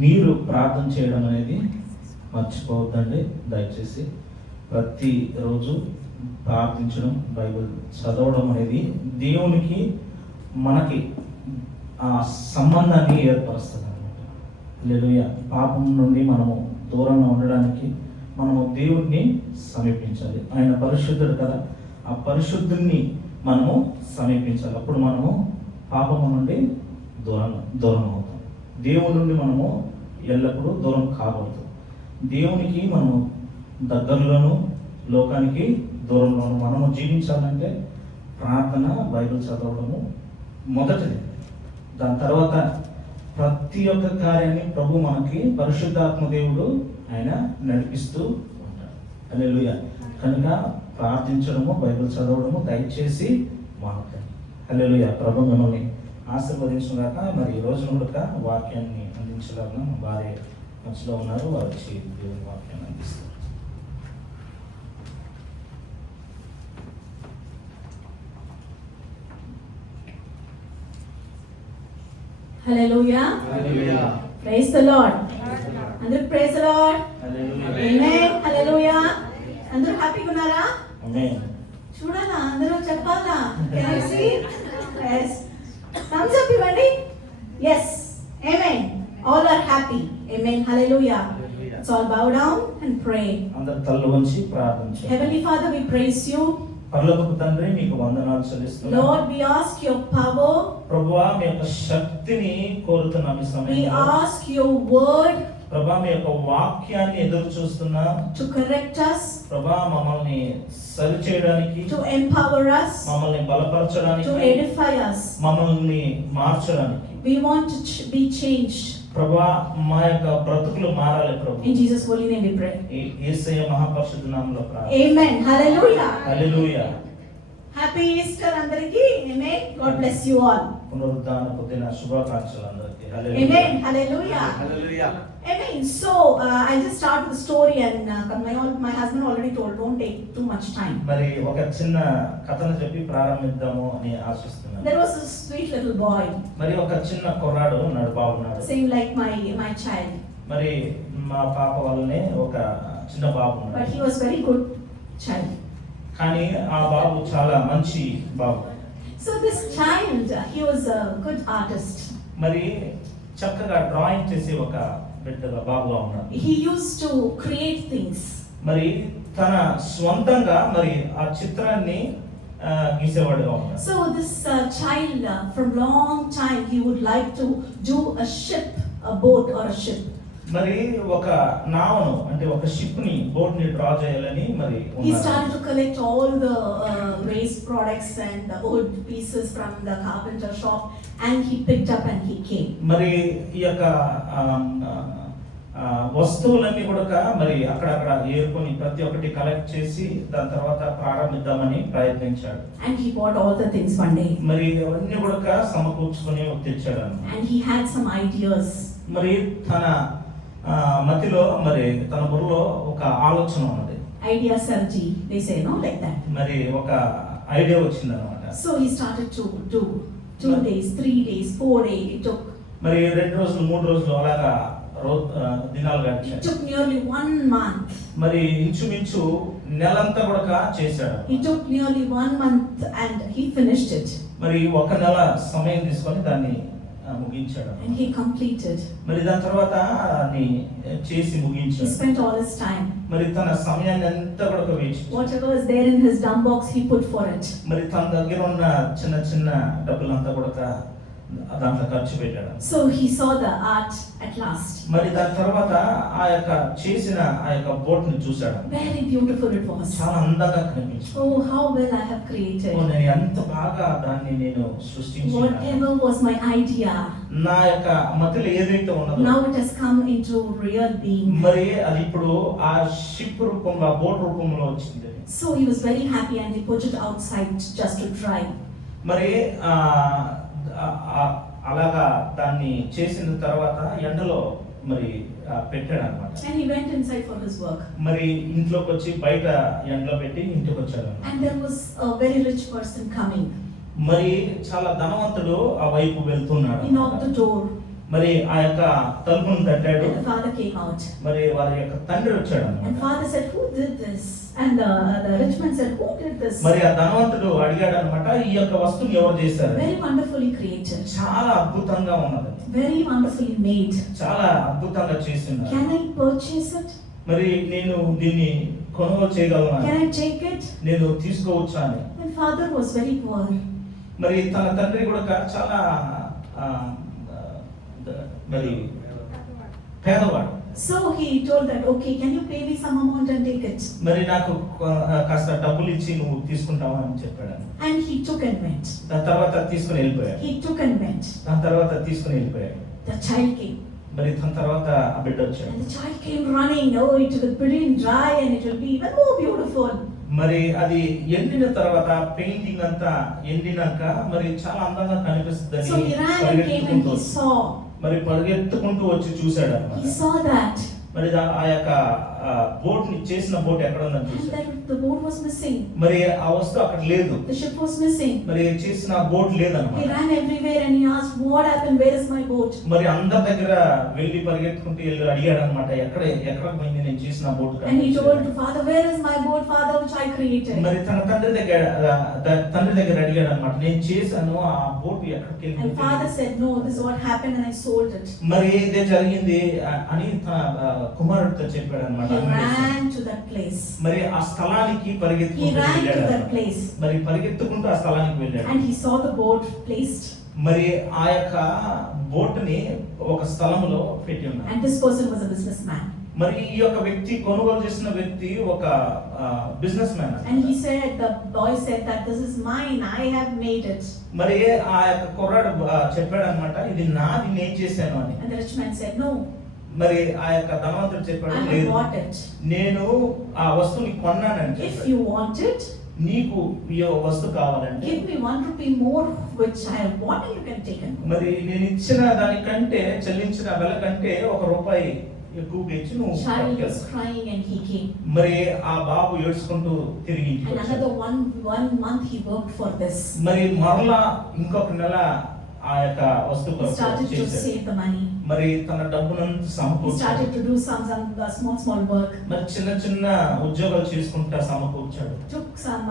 మీరు ప్రార్థన చేయడం అనేది మర్చిపోవద్దండి. దయచేసి ప్రతిరోజు ప్రార్థించడం, బైబిల్ చదవడం అనేది దేవునికి మనకి ఆ సంబంధాన్ని ఏర్పరుస్తుంది అనమాట. హల్లెలూయా. పాపం నుండి మనము దూరంగా ఉండడానికి మనము దేవుణ్ణి సమీపించాలి. ఆయన పరిశుద్ధుడు కదా, ఆ పరిశుద్ధుని మనము సమీపించాలి. అప్పుడు మనము పాపము నుండి దూరం అవుతాం. దేవుని నుండి మనము ఎల్లప్పుడూ దూరం కాకూడదు. దేవునికి మనము దగ్గరలోను, లోకానికి దూరంలోను మనము జీవించాలంటే ప్రార్థన, బైబిల్ చదవడము మొదటిది. దాని తర్వాత ప్రతి ఒక్క కార్యాన్ని ప్రభు మనకి పరిశుద్ధాత్మ దేవుడు ఆయన నడిపిస్తూ ఉంటాడు. హల్లెలూయా. కనుక ప్రార్థించడము, బైబిల్ చదవడము దయచేసి మానకండి. హల్లెలూయా. ప్రభు మిమ్మల్ని ఆశీర్వదించుగాక. మరి ఈ రోజున కూడా వాక్యాన్ని అందించలాగా మా భార్య మధ్యలో ఉన్నారు, వారు వచ్చి దేవుని వాక్యాన్ని అందిస్తారు. Hallelujah. Hallelujah. Praise the Lord. అందరూ praise the Lord. Amen. Hallelujah. అందరూ హ్యాపీగా ఉన్నారా? ఆమేన్. చూడాలా? అందరూ చెప్పాలా? Can I see? Yes. Thumbs up ఇవ్వండి. Yes. Amen. All are happy. Amen. Hallelujah. Let's all bow down and pray. అందరూ తల వంచి ప్రార్థించండి. Heavenly Father, we praise you. పరలోకపు తండ్రి, మీకు వందనాలు చెల్లిస్తున్నాము. Lord, we ask your power. ప్రభువా, మీ యొక్క శక్తిని కోరుతున్నాం ఈ We సమయంలో. ask your word ప్రభా, మీ యొక్క వాక్యాన్ని ఎదురు చూస్తున్నాం. to correct us, ప్రభా, మమ్మల్ని సరి చేయడానికి, to empower us, మమ్మల్ని to బలపరచడానికి, edify us. మమ్మల్ని మార్చడానికి. We want to be changed. ప్రభా, మా యొక్క బ్రతుకులు మారాలి ప్రభు. In Jesus' holy name we pray. యేసయ్య మహాపరిశుద్ధ నామములో ప్రార్థన. Amen. Hallelujah. హల్లెలూయా. Happy Easter అందరికి. Amen. God bless you all. పునరుద్ధానపు దిన శుభాకాంక్షలు అందరికీ. హల్లెలూయా. Amen. Hallelujah. Hallelujah. Amen. So I just start the story and my husband already told, don't take too much time. మరి ఒక చిన్న కథను చెప్పి ప్రారంభిద్దాము అని ఆశిస్తున్నాను. There was a sweet little boy, మరి ఒక చిన్న కుర్రాడు ఉన్నాడు, బాగున్నాడు. same like my child, మరి మా పాప వల్లనే ఒక చిన్న బాబు but ఉన్నాడు. he was very good child. కానీ ఆ బాబు చాలా మంచి బాబు. So this child, he was a good artist. మరి చక్కగా డ్రాయింగ్ చేసి ఒక బిడ్డగా బాబుగా ఉన్నాడు. He used to create things. మరి తన స్వంతంగా మరి ఆ చిత్రాన్ని గీసేవాడుగా ఉన్నాడు. So this child from long time he would like to do a ship, a boat or a ship. మరి ఒక నావను అంటే ఒక షిప్ ని, బోట్ ని డ్రా చేయాలని మరి He ఉన్నాడు. started to collect all the waste products and the old pieces from the carpenter shop and he picked up and he came. మరి ఈ యొక్క వస్తువులన్నీ కూడా మరి అక్కడక్కడ ఏరుకొని ప్రతి ఒక్కటి కలెక్ట్ చేసి దాని తర్వాత ప్రారంభిద్దామని ప్రయత్నించాడు. And he bought all the things one day. మరి అవన్నీ కూడా సమకూర్చుకొని తెచ్చాడు. And he had some ideas. మరి తన మతిలో మరి తన బుర్రలో ఒక ఆలోచన ఉన్నది. Idea Sarji, they say, no, like that. మరి ఒక ఐడియా వచ్చింది అనమాట. So he started to do 2 days, 3 days, 4 days. It took. మరి 2 రోజులు 3 రోజులు అలాగా దినాలు It గడిచాయి. took nearly 1 month. మరి ఇంచుమించు నెలంతా కూడా చేశాడు. He took nearly 1 month and he finished it. మరి ఒక నెల సమయం తీసుకొని దాన్ని ముగించాడు. And he completed. మరి దాని తర్వాత దాన్ని చేసి He ముగించాడు. spent all his time. మరి తన సమయాన్ని అంతా కూడా వేచి Whatever was there in his dumb box, he put for it. మరి తన దగ్గర ఉన్న చిన్న చిన్న డబ్బులంతా కూడా దాంట్లో ఖర్చు పెట్టాడు. So he saw the art at last. మరి దాని తర్వాత ఆ యొక్క చేసిన ఆ యొక్క బోట్ ని చూశాడు. Very beautiful it was. చాలా అందంగా కనిపించింది. Oh, how well I have created. నేను ఎంత బాగా దాన్ని నేను సృష్టించాను. Whatever was my idea, నా యొక్క మతిలో ఏదైతే ఉన్నదో now it has come into real being. మరి అది ఇప్పుడు ఆ షిప్ రూపంలో, ఆ బోట్ రూపంలో వచ్చింది. So he was very happy and he put it outside just to try. మరి అలాగా దాన్ని చేసిన తర్వాత ఎండలో మరి పెట్టాడు అన్నమాట. And he went inside for his work. మరి ఇంట్లోకి వచ్చి బయట ఎండలో పెట్టి ఇంటికి వచ్చాడు. And there was a very rich person coming. మరి చాలా ధనవంతుడు ఆ వైపు వెళ్తున్నాడు. He knocked the door. మరి ఆ యొక్క తలుపును తట్టాడు. And the father came out. మరి వారి యొక్క తండ్రి వచ్చాడు And అన్నమాట. father said, "Who did this?" And the rich man said, "Who did this?" మరి ఆ ధనవంతుడు అడిగాడు అనమాట, ఈ యొక్క వస్తువుని ఎవరు చేశారు? Very wonderfully created. చాలా అద్భుతంగా ఉన్నది, Very wonderfully made. చాలా అద్భుతంగా చేస్తున్నారు. Can I purchase it? మరి నేను దీన్ని కొనుగోలు చేయగలనా, Can I take it? నేను తీసుకోవచ్చా అని. And father was very poor. మరి తన తండ్రి కూడా చాలా మరి పేదవాడు. So he told that, "Okay, can you pay me some amount and take it?" మరి నాకు కాస్త డబ్బులు ఇచ్చి నువ్వు తీసుకుంటావా అని చెప్పాడు. And he took and went. దాని తర్వాత తీసుకుని వెళ్ళిపోయాడు. He took and went. దాని తర్వాత తీసుకుని వెళ్ళిపోయాడు. The child came. మరి దాని తర్వాత ఆ బిడ్డ వచ్చాడు. And the child came running. Oh, it will be dry and it will be even more beautiful. మరి అది ఎండిన తర్వాత పెయింటింగ్ అంతా ఎండినాక మరి చాలా అందంగా కనిపిస్తుంది. So he ran and came and he saw. మరి పరిగెత్తుకుంటూ వచ్చి చూశాడు He అన్నమాట. saw that. మరి ఆ యొక్క బోట్ ని చేసిన బోట్ ఎక్కడ ఉందని And చూశాడు. that the boat was missing. మరి ఆ వస్తువు అక్కడ లేదు. The ship was missing. మరి చేసిన బోట్ He లేదన్నమాట. ran everywhere and he asked, "What happened? Where is my boat?" మరి అందరి దగ్గర వెళ్ళి పరిగెత్తుకుంటూ వెళ్ళి అడిగాడు అనమాట, ఎక్కడ పోయింది నేను చేసిన boat? And he told the father, "Where is my boat, father, which I created?" మరి తన తండ్రి దగ్గర అడిగాడు అనమాట, నేను చేశాను ఆ బోట్ ఎక్కడికి And వెళ్ళింది? father said, "No, this is what happened and I sold it." మరి ఇదే జరిగింది అని తన కుమారుడితో చెప్పాడు అనమాట. He ran to that place. మరి ఆ స్థలానికి He పరిగెత్తుకుంటూ ran to వెళ్ళాడు that అన్నమాట. place. మరి పరిగెత్తుకుంటూ ఆ స్థలానికి వెళ్ళాడు. And he saw the boat placed. మరి ఆ యొక్క బోట్ ని ఒక స్థలంలో పెట్టి ఉన్నాడు. And this person was a businessman. మరి ఈ యొక్క వ్యక్తి, కొనుగోలు చేసిన వ్యక్తి ఒక business man. And he said, the boy said that this is mine, I have made it. మరి ఆ యొక్క కుర్రాడు చెప్పాడు అనమాట, ఇది నాది, నేను చేశాను అని. And the rich man said, "No, మరి ఆ యొక్క ధనవంతుడు చెప్పాడు, I have లేదు, bought it. నేను ఆ వస్తువుని కొన్నానని If చెప్పాడు. you want it, నీకు ఈ వస్తువు కావాలంటే give me 1 rupee more, which I have bought, and you can take it." మరి నేను ఇచ్చిన దానికంటే, చెల్లించిన వెల కంటే ₹1 ఎక్కువగా ఇచ్చి నువ్వు Child was పట్టుకెళ్ళు. crying and he came. మరి ఆ బాబు ఏడ్చుకుంటూ తిరిగి ఇంటికి And వచ్చాడు. another one month he worked for this. మరి మరలా ఇంకొక నెల ఆ యొక్క వస్తువు He కొరకు started to చేశాడు. save the money. మరి తన డబ్బును He సమకూర్చాడు. started to do some small work. మరి చిన్న చిన్న ఉద్యోగాలు చేసుకుంటా సమకూర్చాడు. Took some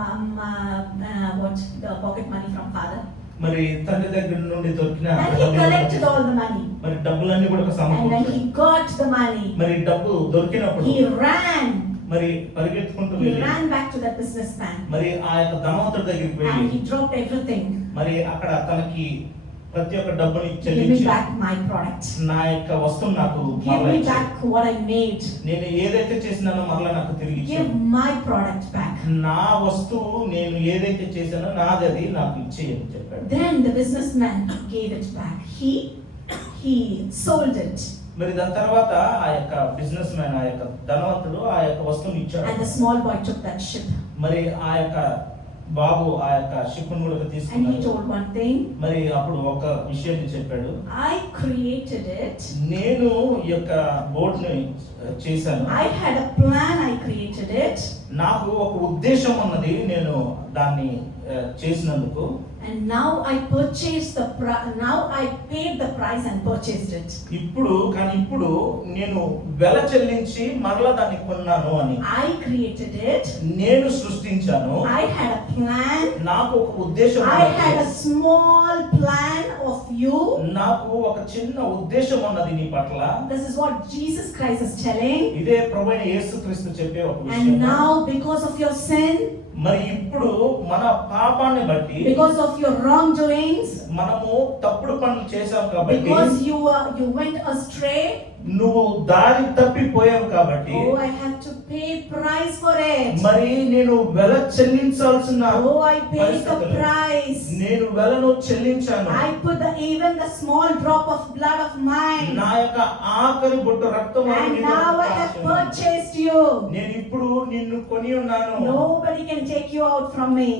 the pocket money from father. మరి తండ్రి దగ్గర నుండి దొరికిన And he collected all the money. మరి డబ్బులన్నీ కూడా And when సమకూర్చాడు. he got the money, మరి డబ్బు దొరికినప్పుడు he ran. మరి పరిగెత్తుకుంటూ He వెళ్ళి ran back to that businessman. మరి ఆ యొక్క ధనవంతుడి దగ్గరికి వెళ్ళి And he dropped everything. మరి అక్కడ తనకి ప్రతి ఒక్క డబ్బుని Give me చెల్లించి, back my product. నా యొక్క వస్తువు నాకు Give మరలా me ఇచ్చేయి. back what I made. నేను ఏదైతే చేసినానో మరలా నాకు తిరిగి Give ఇచ్చేయి. my product back. నా వస్తువు నేను ఏదైతే చేశానో నాది అది నాకు ఇచ్చేయి అని చెప్పాడు. Then the businessman gave it back. He sold it. మరి దాని తర్వాత ఆ యొక్క బిజినెస్ మ్యాన్, ఆ యొక్క ధనవంతుడు ఆ యొక్క వస్తువుని ఇచ్చాడు. And the small boy took that ship. మరి ఆ యొక్క బాబు ఆ యొక్క షిప్ను కూడా And he తీసుకున్నాడు. told one thing. మరి అప్పుడు ఒక విషయాన్ని చెప్పాడు, I created it. నేను ఈ యొక్క బోట్ ని చేశాను. I had a plan. I created it. నాకు ఒక ఉద్దేశం ఉన్నది, నేను దాన్ని చేసినందుకు. And now I purchased now I paid the price and purchased it. ఇప్పుడు నేను వెల చెల్లించి మరలా దాన్ని కొన్నాను అని. I created it. నేను సృష్టించాను. I had a plan. నాకు ఒక ఉద్దేశం I ఉన్నది. had a small plan of you. నాకు ఒక చిన్న ఉద్దేశం ఉన్నది నీ పట్ల. This is what Jesus Christ is telling. ఇదే ప్రభువైన యేసుక్రీస్తు చెప్పే ఒక And విషయం. now because of your sin, మరి ఇప్పుడు మన పాపాన్ని బట్టి, because of your wrongdoings, మనము తప్పుడు పనులు చేశాం కాబట్టి, because you went astray, నువ్వు దారి తప్పిపోయావు కాబట్టి, oh, I have to pay price for it. మరి నేను వెల చెల్లించాల్సిన Oh, I paid the పరిస్థితులు. price. నేను వెలను చెల్లించాను. I put even the small drop of blood of mine. నా యొక్క ఆఖరి బొట్టు రక్తం వరకు And నీ now కొరకు I have కాచి ఉన్నాను. purchased you. నేను ఇప్పుడు నిన్ను కొని ఉన్నాను. Nobody can take you out from me.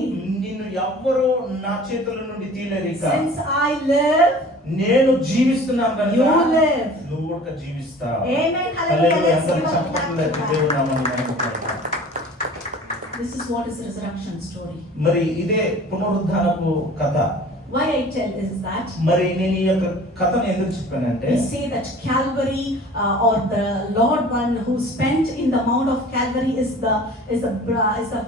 నిన్ను ఎవ్వరూ నా చేతుల నుండి తీయలేరు ఇక. Since I live, నేను జీవిస్తున్నాను కనుక you live. నువ్వు కూడా జీవిస్తావు. Amen. హల్లెలూయా. Hallelujah. Let's అందరూ give a చప్పట్లు clap to కొట్టి God. దేవుని నామాన్ని మహిమపరచుదాం. This is what is the resurrection story. మరి ఇదే పునరుద్ధానపు కథ. Why I tell is that మరి నేను ఈ యొక్క కథను ఎందుకు చెప్పానంటే we say that Calvary or the Lord one who spent in the Mount of Calvary is the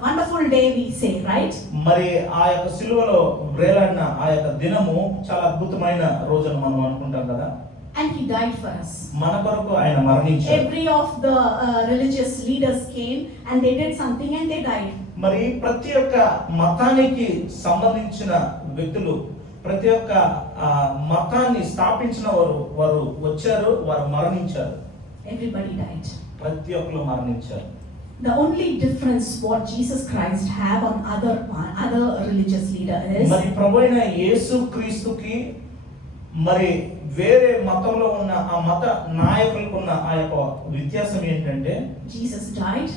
wonderful day, we say, right? మరి ఆ యొక్క సిలువలో వేలాడిన ఆ యొక్క దినము చాలా అద్భుతమైన రోజు అని మనం అనుకుంటాం కదా. And he died for us. మన కొరకు ఆయన మరణించాడు. Every of the religious leaders came and they did something and they died. మరి ప్రతి ఒక్క మతానికి సంబంధించిన వ్యక్తులు, ప్రతి ఒక్క మతాన్ని స్థాపించిన వారు వచ్చారు, వారు మరణించారు. Everybody died. ప్రతి ఒక్కరు మరణించారు. The only difference what Jesus Christ have on other religious leader is మరి ప్రభువైన యేసుక్రీస్తుకి మరి వేరే మతంలో ఉన్న ఆ మత నాయకులకు ఉన్న ఆ యొక్క వ్యత్యాసం ఏంటంటే Jesus died,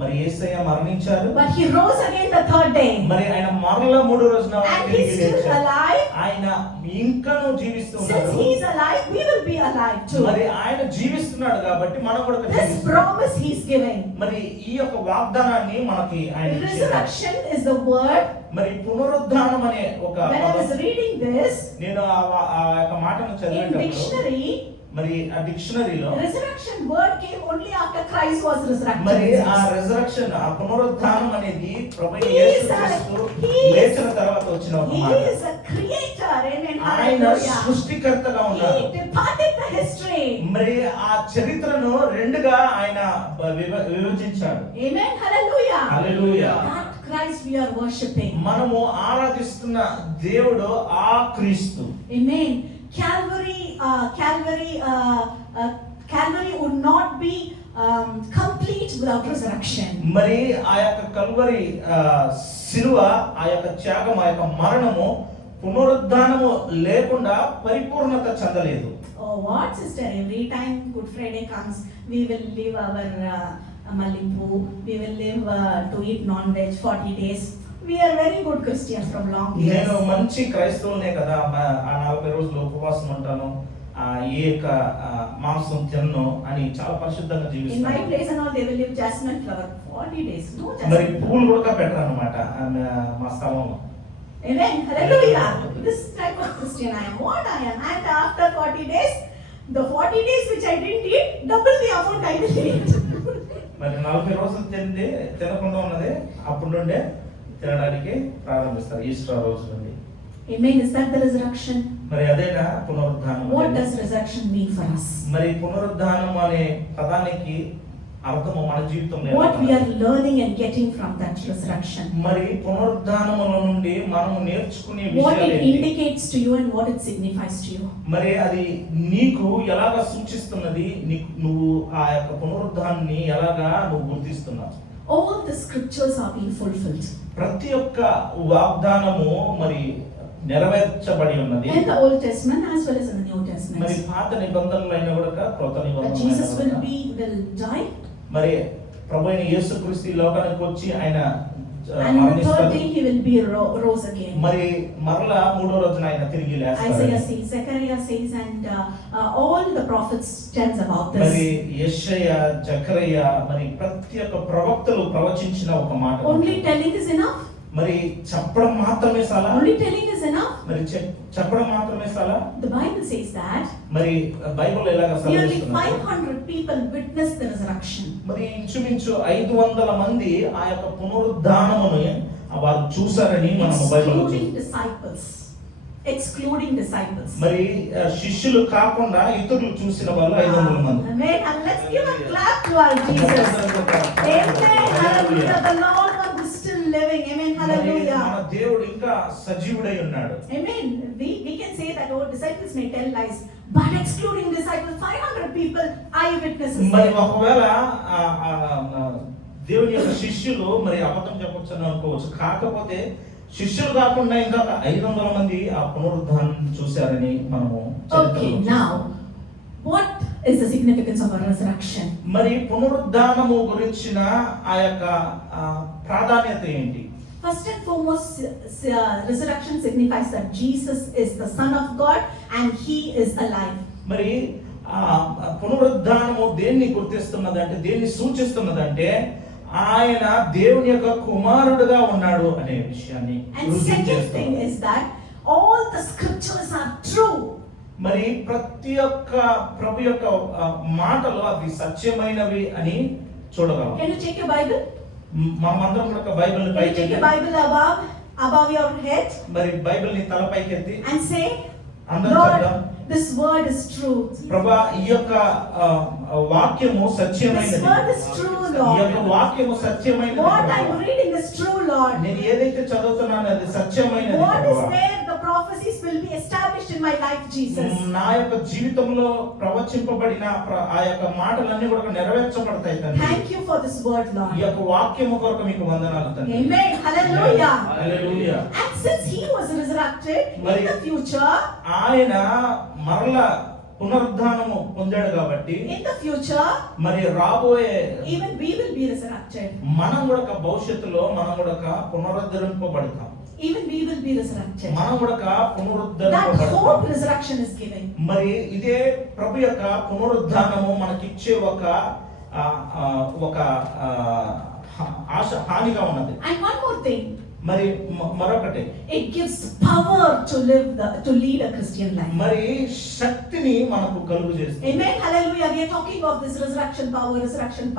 మరి యేసయ్య మరణించారు, but he rose again the third day. మరి ఆయన మరలా మూడో రోజున And he's still alive. ఆయన ఇంకనూ జీవిస్తున్నాడు. Since he's alive, we will be alive too. మరి ఆయన జీవిస్తున్నాడు కాబట్టి మనం కూడా This promise he's giving. మరి ఈ యొక్క వాగ్దానాన్ని మనకి ఆయన ఇచ్చారు. Resurrection is the word. మరి పునరుద్ధానం అనే ఒక When I was reading this, నేను ఆ యొక్క మాటను in చదివేటప్పుడు dictionary, మరి ఆ డిక్షనరీలో resurrection word came only after Christ was resurrected. మరి ఆ రిజరక్షన్, ఆ పునరుద్ధానం అనేది ప్రభువైన He is యేసుక్రీస్తు he is- లేచిన తర్వాత వచ్చిన ఒక He మాట. is a creator. Amen. ఆయన Hallelujah. సృష్టికర్తగా ఉన్నారు. He departed the history. మరి ఆ చరిత్రను రెండుగా ఆయన విభజించాడు. Amen. Hallelujah. Hallelujah. That Christ we are worshipping. మనము ఆరాధిస్తున్న దేవుడు ఆ క్రీస్తు. Amen. Calvary would not be complete without resurrection. మరి ఆ యొక్క కల్వరి శిలువ, ఆ యొక్క త్యాగం, ఆ యొక్క మరణము, పునరుద్ధానము లేకుండా పరిపూర్ణత చెందలేదు. Oh, what sister? Every time Good Friday comes, we will leave our Malipu. We will live to eat non-veg 40 days. We are very good Christians from long years. నేను మంచి క్రైస్తవునే కదా, ఆ 40 రోజులు ఉపవాసం ఉంటాను, ఏ యొక్క మాంసం తిన్ను అని చాలా పరిశుద్ధంగా In my జీవిస్తాను. place and all, they will leave jasmine flower 40 days. No మరి jasmine. పూలు కూడా పెట్టరు అన్నమాట మా స్థలంలో. Amen. Hallelujah. This type of Christian I am. What I am. And after 40 days, the 40 days which I didn't eat, double the amount I will eat. మరి 40 రోజులు తినకుండా ఉన్నది అప్పుడు నుండే తినడానికి ప్రారంభిస్తారు, ఈస్టర్ రోజు నుండి. Amen. Is that the resurrection? మరి అదేనా పునరుద్ధానం? What does resurrection mean for us? మరి పునరుద్ధానం అనే పదానికి అర్థము మన జీవితంలో What we are learning and getting from that resurrection? మరి పునరుద్ధానముల నుండి మనము నేర్చుకునే What విషయాలు it ఏంటి? indicates to you and what it signifies to you? మరి అది నీకు ఎలాగా సూచిస్తున్నది, నువ్వు ఆ యొక్క పునరుద్ధానాన్ని ఎలాగా నువ్వు గుర్తిస్తున్నావు? All the scriptures are being fulfilled. ప్రతి ఒక్క వాగ్దానము మరి నెరవేర్చబడి ఉన్నది. In the Old Testament as well as in the New మరి Testament. పాత నిబంధనలు అయినా కూడా క్రొత్త That Jesus will నిబంధనలు die. మరి ప్రభువైన యేసుక్రీస్తు ఈ లోకానికి వచ్చి ఆయన And the third day he will be rose again. మరి మరలా మూడో రోజున ఆయన తిరిగి లేస్తాడు. Isaiah says, Zechariah says, and all the prophets tells about మరి this. యెషయా, జకరియా, మరి ప్రతి ఒక్క ప్రవక్తలు ప్రవచించిన ఒక మాట. Only telling is enough. మరి చెప్పడం మాత్రమే చాలా? Only telling is enough. మరి చెప్పడం మాత్రమే చాలా? The Bible says that మరి బైబిల్ ఎలాగా nearly సెలవిస్తుంది? 500 people witnessed the resurrection. మరి ఇంచుమించు 500 మంది ఆ యొక్క పునరుద్ధానమును వారు చూశారని మనం బైబిల్లో Excluding చూస్తాం. disciples. Excluding disciples. మరి శిష్యులు కాకుండా ఇతరులు చూసిన వాళ్ళు 500 మంది. Amen. And let's give a clap to our Jesus. Amen. Hallelujah. The Lord one is still living. Amen. మరి Hallelujah. మన దేవుడు ఇంకా సజీవుడై ఉన్నాడు. Amen. We can say that our disciples may tell lies, but excluding disciples, 500 people eyewitnesses. మరి ఒకవేళ దేవుని యొక్క శిష్యులు మరి అబద్ధం చెప్పొచ్చు అని అనుకోవచ్చు. కాకపోతే శిష్యులు కాకుండా ఇంకా 500 మంది ఆ పునరుద్ధానం చూశారని మనము Okay, now what is the significance of our resurrection? మరి పునరుద్ధానము గురించిన ఆ యొక్క ప్రాధాన్యత ఏంటి? First and foremost, resurrection signifies that Jesus is the Son of God and He is alive. మరి పునరుద్ధానము దేన్ని గుర్తిస్తున్నదంటే, దేన్ని సూచిస్తున్నదంటే ఆయన దేవుని యొక్క కుమారుడుగా ఉన్నాడు అనే విషయాన్ని. And second thing is that all all the scriptures are true. మరి ప్రతి ఒక్క ప్రభు యొక్క మాటలు అవి సత్యమైనవి అని చూడగలం. Can you take your Bible? మనమందరం కూడా బైబిల్ Can you పైకి take your Bible above your head మరి బైబిల్ ని తలపైకి ఎత్తి and say, అందరం Lord, చెప్దాం, this word is true. ప్రభువా ఈ యొక్క వాక్యము This సత్యమైనది. word is true, ఈ యొక్క Lord. వాక్యము సత్యమైనది. What I'm ప్రభువా. reading is true, Lord. నేను ఏదైతే చదువుతున్నానో అది సత్యమైనది. What is ప్రభువా. there, the prophecies will be established in my life, Jesus. నా యొక్క జీవితంలో ప్రవచింపబడిన ఆ యొక్క మాటలన్నీ కూడా నెరవేర్చబడతాయి తండ్రి. Thank you for this word, ఈ Lord. యొక్క వాక్యము కొరకు మీకు వందనాలు తండ్రి. Amen. Hallelujah. Hallelujah. And since he was resurrected, in the future, ఆయన మరలా పునరుద్ధానము పొందాడు కాబట్టి in the future, మరి రాబోయే even we will be resurrected. మనం కూడా భవిష్యత్తులో మనం కూడా పునరుద్ధరింపబడతాం. Even we will be resurrected. మనం కూడా That పునరుద్ధరింపబడతాం. hope resurrection is giving. మరి ఇదే ప్రభు యొక్క పునరుద్ధానము మనకిచ్చే ఒక ఆశ హానిగా ఉన్నది. And one more thing, మరి మరొకటి, it gives power to lead a Christian life. మరి శక్తిని మనకు కలుగు చేస్తుంది. Amen. Hallelujah. We are talking of this resurrection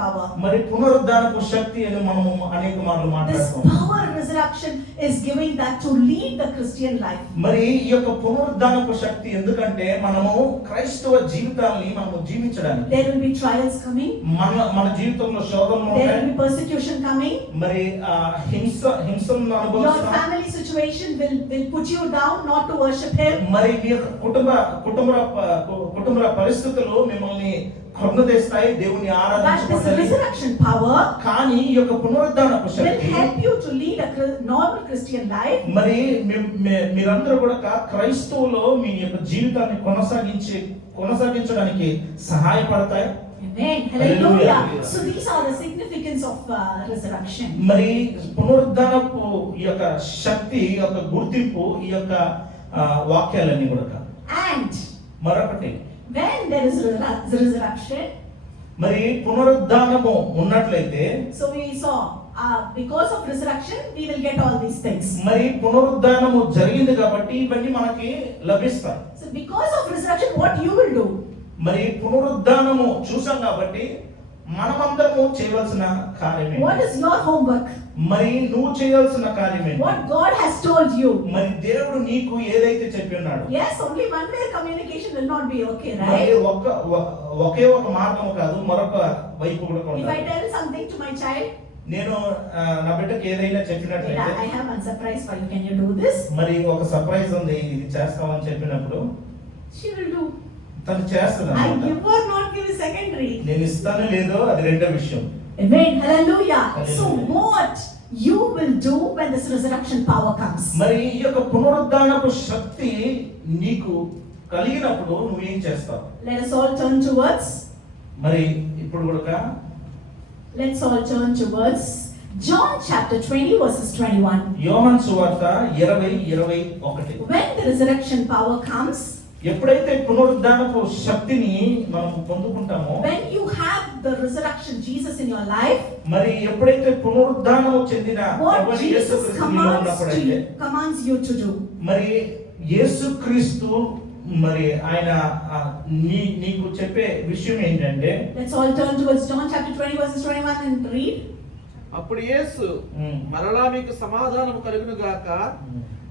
power. మరి పునరుద్ధానపు శక్తి అని మనము అనేక మార్లు This మాట్లాడుతాం. power resurrection is giving that to lead the Christian life. మరి ఈ యొక్క పునరుద్ధానపు శక్తి ఎందుకంటే మనము క్రైస్తవ జీవితాన్ని మనము జీవించడానికి There will be trials coming. మన జీవితంలో శోధనలు There will ఉంటాయి. be persecution coming. మరి హింసను Your అనుభవిస్తాం. family situation will put you down not to worship Him. మరి మీ యొక్క కుటుంబ పరిస్థితులు మిమ్మల్ని కృంగదీస్తాయి దేవుని But this ఆరాధించడానికి. resurrection power కానీ ఈ యొక్క పునరుద్ధానపు will Shakti help you to lead a normal Christian life. మరి మీరందరూ కూడా క్రైస్తవులో మీ యొక్క జీవితాన్ని కొనసాగించడానికి సహాయపడతాయి. Amen. Hallelujah. So these are the significance of resurrection. మరి పునరుద్ధానపు ఈ యొక్క శక్తి, ఈ యొక్క గుర్తింపు, ఈ యొక్క వాక్యాలన్నీ కూడా. And మరొకటి, when there is resurrection, మరి పునరుద్ధానము ఉన్నట్లయితే, so we saw because of resurrection we will get all these things. మరి పునరుద్ధానము జరిగింది కాబట్టి ఇవన్నీ మనకి లభిస్తాయి. So because of resurrection, what you will do? మరి పునరుద్ధానము చూసాం కాబట్టి మనమందరము చేయవలసిన కార్యం What ఏంటి? is your homework? మరి నువ్వు చేయాల్సిన కార్యం ఏంటి? What God has told you. మరి దేవుడు నీకు ఏదైతే చెప్పి ఉన్నాడు. Yes, only one way communication will not be okay, మరి right? ఒకే ఒక మార్గం కాదు, మరొక వైపు కూడా If I ఉండాలి. tell something to my child, నేను నా బిడ్డకి ఏదైనా చెప్పినట్లయితే, I have one surprise for you. Can you do this? మరి ఒక సర్ప్రైజ్ ఉంది, ఇది చేస్తామని చెప్పినప్పుడు She will do. తను చేస్తుంది I అన్నమాట. give or not give is secondary. నేను ఇస్తాను లేదో అది రెండో విషయం. Amen. Hallelujah. So Hallelujah. what you will do when this resurrection power comes? మరి ఈ యొక్క పునరుద్ధానపు శక్తి నీకు కలిగినప్పుడు నువ్వేం చేస్తావు? Let us all turn towards. మరి ఇప్పుడు కూడా Let's all turn towards John chapter 20 verses 21. యోహాను సువార్త 20:21. When the resurrection power comes, ఎప్పుడైతే పునరుద్ధానపు శక్తిని మనం పొందుకుంటామో, when you have the resurrection Jesus in your life, మరి ఎప్పుడైతే పునరుద్ధానము చెందిన what ప్రభువైన Jesus యేసుక్రీస్తు నీలో ఉన్నప్పుడైతే, commands you to do. మరి యేసుక్రీస్తు మరి ఆయన నీకు చెప్పే విషయం ఏంటంటే, Let's all turn towards John chapter 20 verses 21 and read. అప్పుడు యేసు మరలా మీకు సమాధానం కలుగును గాక,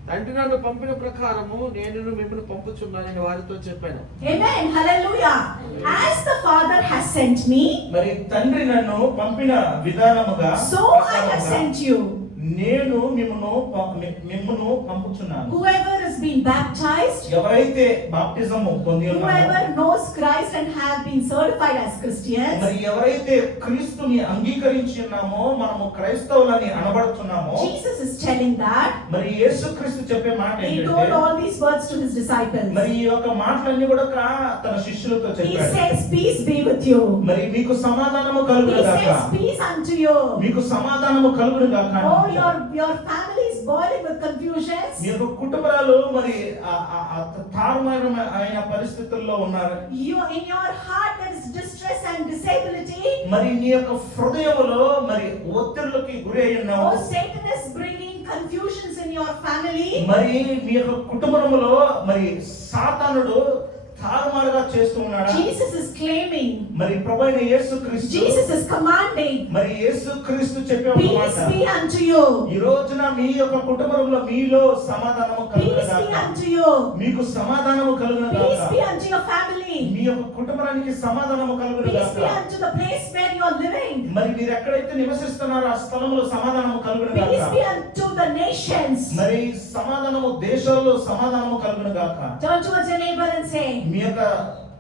తండ్రి నన్ను పంపిన ప్రకారము నేను మిమ్మల్ని పంపుచున్నానని వారితో చెప్పాను. Amen. Hallelujah. As the Father has sent me, మరి తండ్రి నన్ను పంపిన విధానముగా so I have sent you. నేను మిమ్మును పంపుచున్నాను. Whoever has been baptized, ఎవరైతే బాప్టిజము పొంది ఉన్నారో, whoever knows Christ and have been certified as Christians, మరి ఎవరైతే క్రీస్తుని అంగీకరించి ఉన్నామో, మనము క్రైస్తవులని అనబడుతున్నామో, Jesus is telling that మరి యేసుక్రీస్తు చెప్పే మాట he told ఏంటంటే, all these words to his disciples. మరి ఈ యొక్క మాటలన్నీ కూడా తన శిష్యులతో He చెప్పాడు. says, peace be with you. మరి మీకు సమాధానము He కలుగును గాక. says, peace unto you. మీకు సమాధానము కలుగును గాక. Oh, your family is boiling with confusions. మీ యొక్క కుటుంబాలు మరి తారుమారైన పరిస్థితుల్లో ఉన్నారు. You in your heart there is distress and disability. మరి నీ యొక్క హృదయములో మరి ఒత్తిడికి గురి అయి ఉన్నావు. Oh, Satan is bringing confusions in your family. మరి మీ యొక్క కుటుంబంలో మరి సాతానుడు తారుమారుగా చేస్తూ ఉన్నాడా? Jesus is claiming. మరి ప్రభువైన యేసుక్రీస్తు Jesus is commanding. మరి యేసుక్రీస్తు చెప్పే ఒక Peace మాట, be unto you. ఈ రోజున మీ యొక్క కుటుంబంలో మీలో సమాధానము కలుగును Peace be గాక. unto you. మీకు సమాధానము కలుగును Peace గాక. be unto your family. మీ యొక్క కుటుంబానికి సమాధానము కలుగును Peace be గాక. unto the place where you are living. మరి మీరు ఎక్కడైతే నివసిస్తున్నారో ఆ స్థలంలో సమాధానము కలుగును Peace గాక. be unto the nations. మరి సమాధానము దేశాల్లో సమాధానము కలుగును గాక. Turn towards your neighbor and say, మీ యొక్క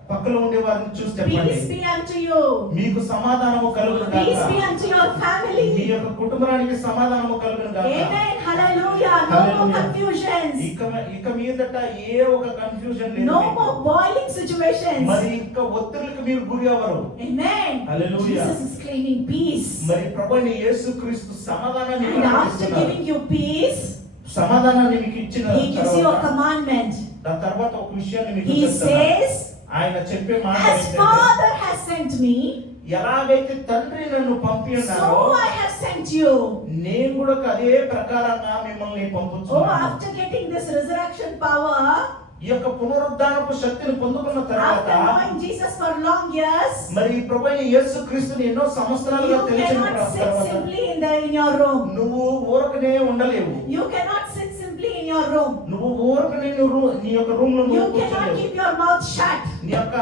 పక్కలో ఉండే వారిని చూసి చెప్పండి, Peace be unto you. మీకు సమాధానము కలుగును Peace గాక. be unto your me family. యొక్క కుటుంబానికి సమాధానము కలుగును గాక. Amen. Hallelujah. No more Hallelujah. confusions. ఇక మీదట ఏ ఒక కన్ఫ్యూజన్ లేదు No మీకు. more boiling situations. మరి ఇంకా ఒత్తిడికి మీరు గురి అవ్వరు. Amen. Hallelujah. Jesus is claiming peace. మరి ప్రభువైన యేసుక్రీస్తు సమాధానాన్ని And after ప్రకటిస్తున్నారు. giving you peace, సమాధానాన్ని మీకు ఇచ్చిన He gives you a తర్వాత commandment. దాని తర్వాత ఒక విషయాన్ని మీకు He చెప్తున్నారు. says, ఆయన చెప్పే మాట As ఏంటంటే, Father has sent me, ఎలాగైతే తండ్రి నన్ను పంపి ఉన్నారో so I have sent you. నేను కూడా అదే ప్రకారంగా మిమ్మల్ని Oh, పంపుతున్నాను. after getting this resurrection power, ఈ యొక్క పునరుద్ధానపు శక్తిని పొందుకున్న తర్వాత after knowing Jesus for long years, మరి ప్రభువైన యేసుక్రీస్తుని ఎన్నో సంవత్సరాలుగా you తెలిసిన cannot sit తర్వాత simply in your room. నువ్వు ఊరకనే ఉండలేవు. You cannot sit simply in your room. నువ్వు ఊరకనే నీ యొక్క రూమ్ లో You నువ్వు cannot కూర్చోలేవు. keep your mouth shut. నీ యొక్క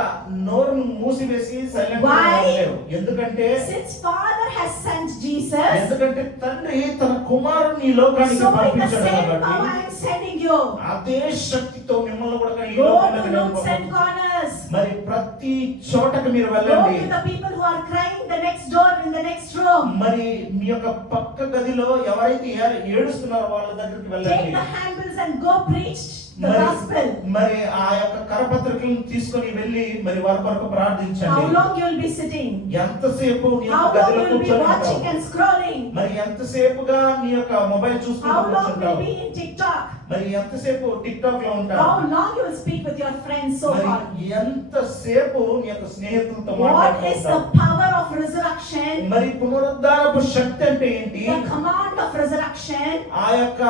నోరును మూసివేసి సైలెంట్ గా Why? ఉండలేవు. ఎందుకంటే Since Father has sent Jesus, ఎందుకంటే తండ్రి తన కుమారుని ఈ లోకానికి so in the పంపించాడు same power కాబట్టి I am sending you. అదే శక్తితో మిమ్మల్ని కూడా ఈ Go లోకానికి to నేను nooks and పంపించాను. corners. మరి ప్రతి చోటకి మీరు Go వెళ్ళండి. to the people who are crying the next door in the next room. మరి మీ యొక్క పక్క గదిలో ఎవరైతే ఏడుస్తున్నారో వాళ్ళ దగ్గరికి Take వెళ్ళండి. the handbills and go preach the gospel. మరి ఆ యొక్క కరపత్రికలను తీసుకొని వెళ్ళి మరి వారి కొరకు How ప్రార్థించండి. long you will be sitting? ఎంతసేపు నీ How యొక్క long గదిలో you will be కూర్చొని watching ఉంటావు? and scrolling? మరి ఎంతసేపుగా నీ యొక్క మొబైల్ చూసుకుంటూ How long will కూర్చుంటావు? be in TikTok? మరి ఎంతసేపు టిక్ టాక్ లో ఉంటావు? How long you will speak with your friends so మరి far? ఎంతసేపు నీ యొక్క స్నేహితులతో What మాట్లాడుతూ is the ఉంటావు? power of resurrection? మరి పునరుద్ధానపు శక్తి అంటే ఏంటి? The command of resurrection. ఆ యొక్క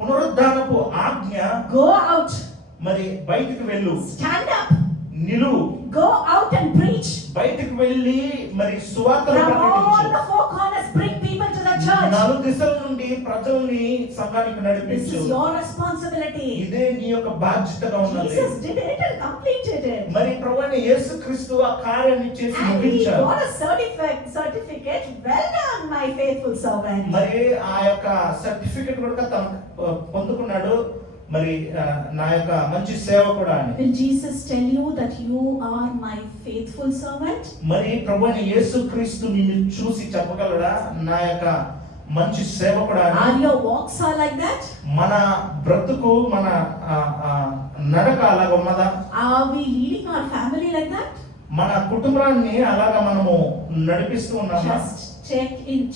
పునరుద్ధానపు ఆజ్ఞ, Go out. మరి బయటికి వెళ్ళు, Stand up. నిలువు, Go out and preach. బయటికి వెళ్ళి మరి సువార్తను From all ప్రకటించు. the four corners, bring people to the church. నలు దిశల నుండి ప్రజల్ని సంఘానికి This నడిపించు. is your responsibility. ఇదే నీ యొక్క బాధ్యతగా ఉన్నది. Jesus did it and completed it. మరి ప్రభువైన యేసుక్రీస్తు ఆ కార్యాన్ని చేసి And he ముగించారు. got a certificate. Well done, my faithful servant. మరి ఆ యొక్క సర్టిఫికెట్ కూడా తను పొందుకున్నాడు. మరి నా యొక్క మంచి సేవకుడు అని. Will Jesus tell you that you are my faithful servant? మరి ప్రభువైన యేసుక్రీస్తు నిన్ను చూసి చెప్పగలడా నా యొక్క మంచి సేవకుడు అని? Are your walks are like that? మన బ్రతుకు మన నడక అలాగ ఉన్నదా? Are we leading our family like that? మన కుటుంబాన్ని అలాగా మనము నడిపిస్తూ ఉన్నామా? Just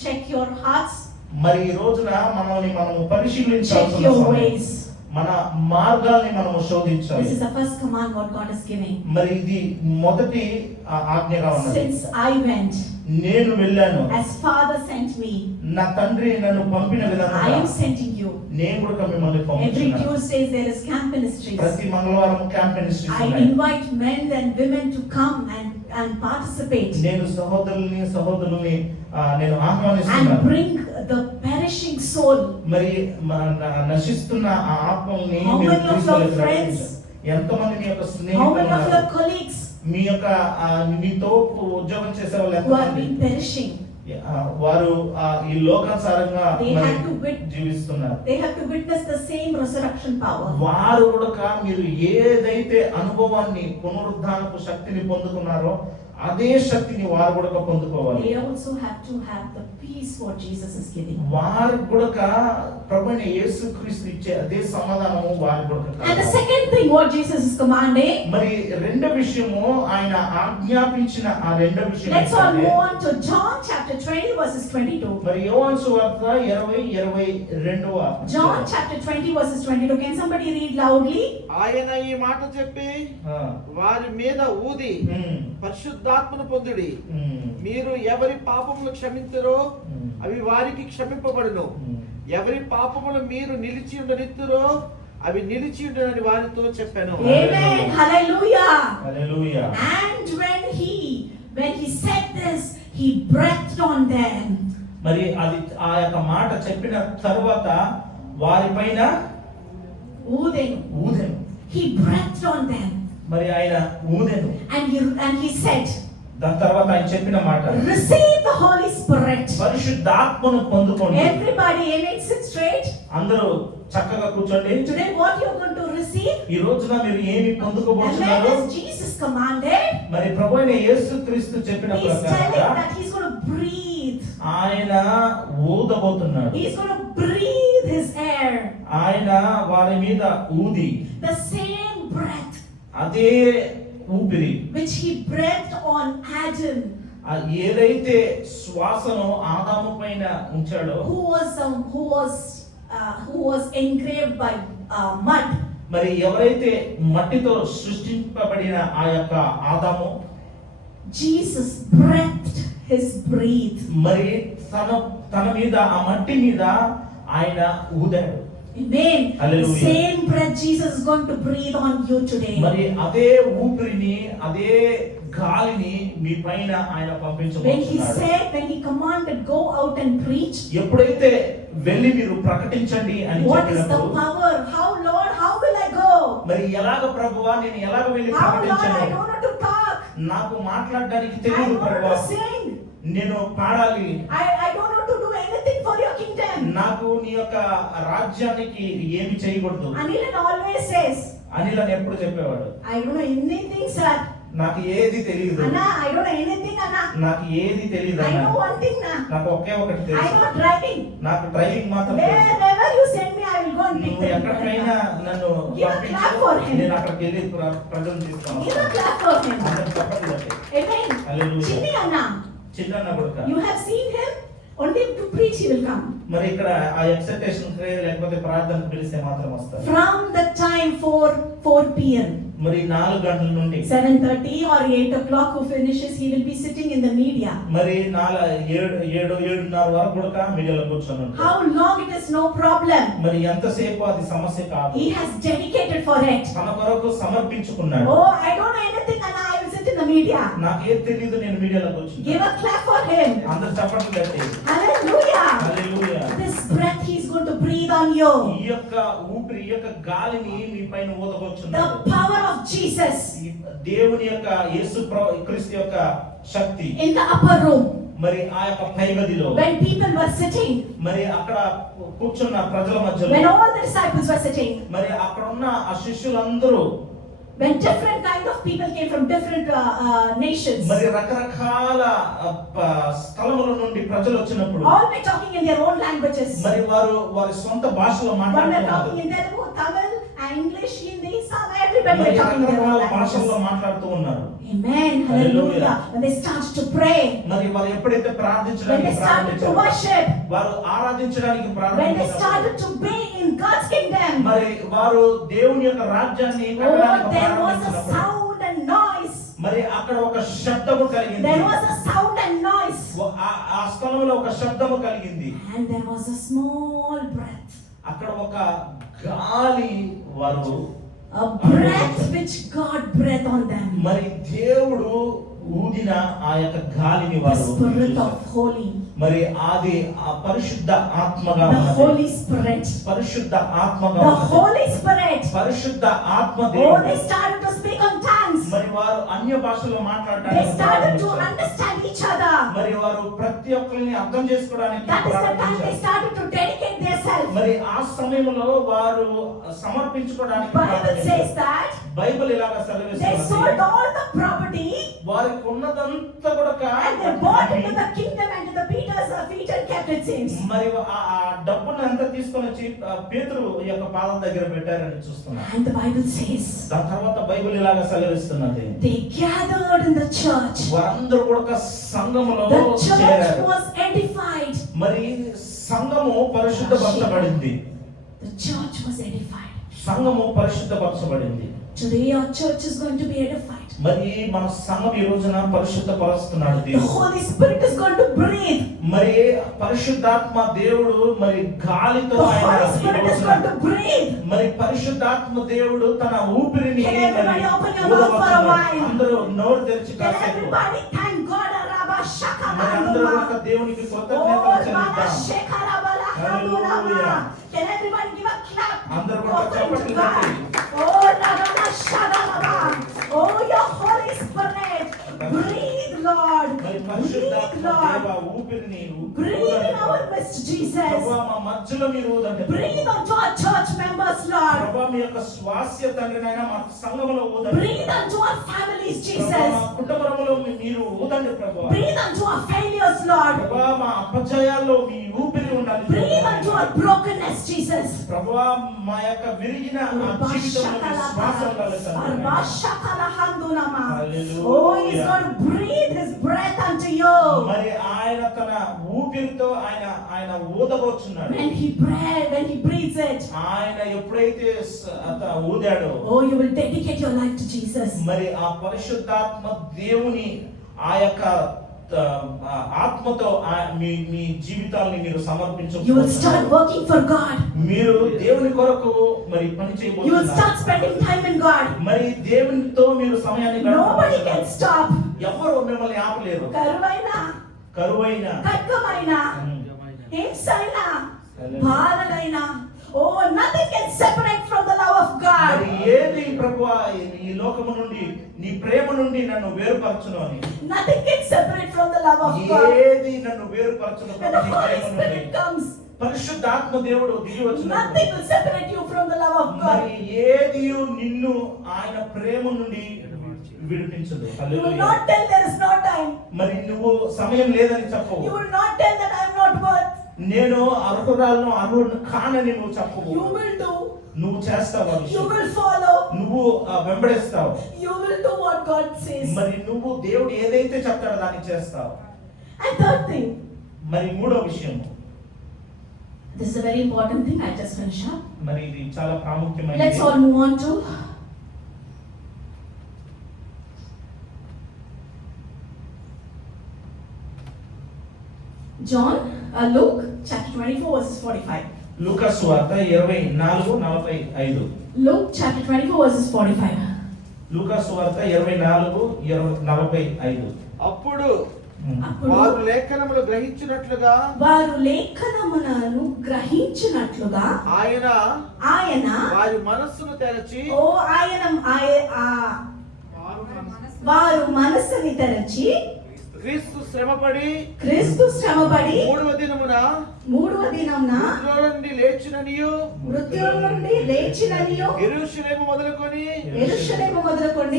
check your hearts. మరి ఈ రోజున మనల్ని మనము Check పరిశీలించాల్సిన your సమయం. ways. మన మార్గాల్ని మనము శోధించాలి. This is the first command what God is giving. మరి ఇది మొదటి ఆజ్ఞగా ఉన్నది. Since I went, నేను వెళ్ళాను, as Father sent me, నా తండ్రి నన్ను పంపిన I విధంగా am sending you. నేను కూడా మిమ్మల్ని Every పంపుతున్నాను. Tuesdays there is camp ministries. ప్రతి మంగళవారం క్యాంప్ మినిస్ట్రీస్ I ఉన్నాయి. invite men and women to come and participate నేను సహోదరుల్ని నేను and ఆహ్వానిస్తున్నాను. bring the perishing soul. మరి నశిస్తున్న ఆ ఆత్మల్ని How మీరు many of your తీసుకెళ్ళి friends? ప్రకటించండి. ఎంతమంది మీ యొక్క How స్నేహితులు many of ఉన్నారు? your colleagues మీ యొక్క నీతో ఉద్యోగం చేసే వాళ్ళు who have ఎంతమంది? been perishing? వారు ఈ లోకానుసారంగా They మరి have to జీవిస్తున్నారు. They have to witness the same resurrection power. వారు కూడా మీరు ఏదైతే అనుభవాన్ని పునరుద్ధానపు శక్తిని పొందుకున్నారో అదే శక్తిని వారు కూడా పొందుకోవాలి. They also have to have the peace what Jesus is giving. వారు కూడా ప్రభువైన యేసుక్రీస్తు ఇచ్చే అదే సమాధానము వారు కూడా And the second thing what Jesus is commanding, మరి రెండో విషయము ఆయన ఆజ్ఞాపించిన ఆ రెండో విషయం let's all ఏంటంటే, move on to John chapter 20 verses 22. మరి యోహాను సువార్త 20:22. John chapter 20 verses 22. Can somebody read loudly? ఆయన ఈ మాట చెప్పి వారి మీద ఊది పరిశుద్ధాత్మను పొందుడి. మీరు ఎవరి పాపములు క్షమించరో అవి వారికి క్షమింపబడును. ఎవరి పాపములు మీరు నిలిచి ఉండనిత్తురో అవి నిలిచి ఉండని వారితో చెప్పాను. Amen. Hallelujah. Hallelujah. And when he said this, he breathed on them. మరి అది ఆ యొక్క మాట చెప్పిన తరువాత వారిపైన ఊదెను. He breathed on them. మరి ఆయన ఊదెను. And he said, దాని తర్వాత ఆయన చెప్పిన మాట, receive the Holy Spirit. పరిశుద్ధాత్మను పొందుకోండి. Everybody, amen, sit straight. అందరూ చక్కగా కూర్చోండి. Today what you are going to receive? ఈ రోజున మీరు ఏమి పొందుకోబోతున్నారు? As Jesus commanded, మరి ప్రభువైన యేసుక్రీస్తు చెప్పిన he's telling ప్రకారంగా that he's going to breathe. ఆయన ఊదబోతున్నాడు. He's going to breathe his air. ఆయన వారి మీద ఊది The same breath అదే ఊపిరి which he breathed on Adam, ఏదైతే శ్వాసను ఆదాము పైన ఉంచాడో, who was engraved by mud. మరి ఎవరైతే మట్టితో సృష్టింపబడిన ఆ యొక్క ఆదాము, Jesus breathed his breath. మరి తన మీద ఆ మట్టి మీద ఆయన ఊదాడు. Amen. Hallelujah. The same breath Jesus is going to breathe on you today. మరి అదే ఊపిరిని అదే గాలిని మీ పైన ఆయన పంపించబోతున్నాడు. When he commanded, go out and preach. ఎప్పుడైతే వెళ్ళి మీరు ప్రకటించండి అని What is the చెప్పినప్పుడు, power? How, Lord, how will I go? మరి ఎలాగ ప్రభువా నేను ఎలాగ వెళ్ళి How, Lord, I ప్రకటించాను? don't know to talk. నాకు మాట్లాడడానికి I తెలియదు don't know ప్రభువా, to sing. నేను పాడాలి, I don't know to do anything for your kingdom. నాకు నీ యొక్క రాజ్యానికి ఏమి చేయకూడదు. Anilan always says, అనిల్ అని ఎప్పుడు చెప్పేవాడు, I don't know anything, sir. నాకు ఏది తెలియదు, Anna, I don't know anything, Anna. నాకు ఏది తెలియదు I అన్న. know one thing, na. నాకు ఒకే ఒకటి I తెలుసు, know driving. నాకు డ్రైవింగ్ మాత్రం తెలుసు. Wherever you send me, I will go and pick నువ్వు them. ఎక్కడికైనా నన్ను Give a clap for him. నేను అక్కడికి వెళ్ళి ప్రజలు తీసుకున్నాను. Give a clap for him. అందరూ చెప్పండి అంటే. Amen. Hallelujah. Chinni Anna, చిన్న కొడుక, you have seen him. Only to preach he will come. మరి ఇక్కడ ఆ ఎక్సెప్టేషన్ లేకపోతే ప్రార్థనకు పిలిస్తే మాత్రం వస్తారు. From the time 4 p.m. మరి 4 గంటల నుండి 7:30 or 8 o'clock who finishes, he will be sitting in the media. మరి 7:30 వరకు కూడా మీడియాలో కూర్చొని ఉంటారు. How long it is, no problem. మరి ఎంతసేపు అది సమస్య కాదు. He has dedicated for it. తన కొరకు సమర్పించుకున్నాడు. Oh, I don't know anything and I will sit in the media. నాకు ఏది తెలియదు, నేను మీడియాలో కూర్చున్నాను. Give a clap for him. అందరూ చెప్పండి గట్టి. Hallelujah. Hallelujah. This breath he is going to breathe on you. ఈ యొక్క ఊపిరి, ఈ యొక్క గాలిని మీ పైన The ఊదబోతున్నాడు. power of Jesus ఈ దేవుని యొక్క క్రీస్తు యొక్క శక్తి in the upper room. మరి ఆ యొక్క పై గదిలో, When people were sitting, మరి అక్కడ కూర్చున్న ప్రజల మధ్యలో, when all the disciples were sitting, మరి అక్కడ ఉన్న ఆ శిష్యులందరూ, when different kind of people came from different nations, మరి రకరకాల స్థలముల నుండి ప్రజలు వచ్చినప్పుడు, all were talking in their own languages. మరి వారి సొంత భాషలో One were మాట్లాడుతున్నారు. talking in Telugu, Tamil, English, Hindi, some everybody మరి were talking in their own రకరకాల భాషల్లో languages. మాట్లాడుతూ ఉన్నారు. Amen. Hallelujah. Hallelujah. When they started to pray, మరి వారు ఎప్పుడైతే when ప్రార్థించడానికి they started to ప్రారంభించారో, worship, వారు ఆరాధించడానికి when they ప్రారంభించారు, started to be in God's kingdom, మరి వారు దేవుని యొక్క రాజ్యాన్ని కట్టడానికి oh, there was a ప్రారంభించినప్పుడు, sound and noise. మరి అక్కడ ఒక శబ్దము కలిగింది. There was a sound and noise. ఆ స్థలంలో ఒక శబ్దము కలిగింది. And there was a small breath. అక్కడ ఒక గాలి, వారు A breath which God breathed on them. మరి దేవుడు ఊదిన ఆ యొక్క గాలిని The వారు Spirit చూశారు. of Holy. మరి అది ఆ పరిశుద్ధ ఆత్మగా The ఉన్నది. Holy Spirit. పరిశుద్ధ ఆత్మగా The ఉన్నది. Holy Spirit. పరిశుద్ధ ఆత్మ Oh, దేవుడు. they started to speak on tongues. మరి వారు అన్య భాషలో They మాట్లాడడానికి started to ప్రారంభించారు. understand each other. మరి వారు ప్రతి ఒక్కరిని అర్థం చేసుకోవడానికి That is the time they ప్రారంభించారు. started to dedicate themselves. మరి ఆ సమయంలో వారు సమర్పించుకోవడానికి Bible ప్రారంభించారు. says that బైబిల్ ఇలాగ they సెలవిస్తుంది, sold all the property వారికి ఉన్నదంతా కూడా and they bought into the kingdom and to the Peter's feet and kept it seems. మరి ఆ డబ్బును అంతా తీసుకొని వచ్చి పేతురు యొక్క పాదం దగ్గర పెట్టారని చూస్తున్నాం. And the Bible says దాని తర్వాత బైబిల్ ఇలాగ సెలవిస్తున్నది, they gathered in the church. వారందరూ కూడా సంఘములో The church చేరారు. was edified. మరి సంఘము పరిశుద్ధపరచబడింది. The church was edified. సంఘము పరిశుద్ధపరచబడింది. Today our church is going to be edified. మరి మన సంఘం ఈ రోజున పరిశుద్ధపరుస్తున్నాడు The దేవుడు. Holy Spirit is going to breathe. మరి పరిశుద్ధాత్మ దేవుడు మరి గాలితో The ఆయన Holy ఈ Spirit is రోజున going to breathe. మరి పరిశుద్ధాత్మ దేవుడు తన ఊపిరిని Can everybody మరి open your mouth for a ఊదబోతున్నాడు. while? అందరూ నోరు తెరిచి Can కాసేపు everybody thank God? Rabba Shaka మరి అందరూ ఒక Banduma. దేవునికి Oh, కృతజ్ఞతలు Bala చెల్లిద్దాం. Sheka Rabala Hallelujah. Hamdulama. Can everybody give a clap? అందరూ కూడా Open to చప్పట్లు God. కొట్టి. Oh, Rabba Shaka Rabba. Oh, your Holy Spirit. Breathe, Lord. మరి Breathe, పరిశుద్ధాత్మ Lord. దేవ ఊపిరిని Breathe in our midst, Jesus. ప్రభువా మా మధ్యలో మీరు ఊదండి. Breathe onto our church members, Lord. ప్రభువా మీ యొక్క శ్వాస తండ్రినైనా మా సంఘములో ఊదండి. Breathe onto our families, ప్రభువా మా Jesus. కుటుంబంలో మీరు ఊదండి ప్రభువా. Breathe onto our failures, Lord. ప్రభువా మా అపజయాల్లో మీ ఊపిరి ఉండాలి. Breathe onto our brokenness, Jesus. ప్రభువా మా యొక్క విరిగిన ఆ జీవితంలో మీ శ్వాస ఉండాలి తండ్రి. Oh, he's going to breathe his breath unto you. మరి ఆయన తన ఊపిరితో ఆయన ఊదబోచున్నాడు. When he breathes it, ఆయన ఎప్పుడైతే ఊదాడో oh, you will dedicate your life to Jesus. మరి ఆ పరిశుద్ధాత్మ దేవుని ఆ యొక్క ఆత్మతో మీ జీవితాన్ని మీరు You will start సమర్పించబోతున్నారు. working for God. మీరు దేవుని కొరకు మరి పని You will చేయబోతున్నారు. start spending time in God. మరి దేవునితో మీరు సమయాన్ని Nobody can గడపబోతున్నారు. stop. ఎవరు మిమ్మల్ని ఆపలేరు. కరువైనా, కరువైన ఖడ్గమైనా, హింసైనా, బాధలైనా, oh, nothing can separate from the love of God. మరి ఏది ప్రభువా ఈ లోకము నుండి నీ ప్రేమ నుండి నన్ను వేరుపరచును అని. Nothing can separate from the love of God. ఏది నన్ను వేరుపరచును When the నీ Holy ప్రేమ నుండి. Spirit comes, పరిశుద్ధాత్మ దేవుడు దిగి వచ్చినప్పుడు nothing will separate you from the love of God. మరి ఏది నిన్ను ఆయన ప్రేమ నుండి విడిపించదు. You will hallelujah. not tell there is no time. మరి నువ్వు సమయం లేదని చెప్పవు. You will not tell that I am not worth. నేను అర్హురాలను అర్హుడిని కానని నువ్వు చెప్పవు. You will do. నువ్వు చేస్తావు ఆ You విషయం. will follow. నువ్వు వెంబడిస్తావు. You will do what God says. మరి నువ్వు దేవుడు ఏదైతే చెప్తాడో దాన్ని చేస్తావు. And third thing, మరి మూడో విషయం, this is a very important thing. I just finish up. మరి ఇది చాలా Let's ప్రాముఖ్యమైనది. all move on to Luke chapter 24 verses 45. లూకా సువార్త 24:45. Luke chapter 24 verses 45. లూకా సువార్త 24:45. అప్పుడు అప్పుడు వారు లేఖనములు గ్రహించినట్లుగా వారు లేఖనములను గ్రహించినట్లుగా ఆయన ఆయన వారి మనస్సును తెరచి వారు మనస్సుని తెరచి క్రీస్తు శ్రమపడి మూడవ దినమున మృతుల నుండి లేచిననియు మృత్యుల నుండి లేచిననియు యెరూషలేము మొదలుకొని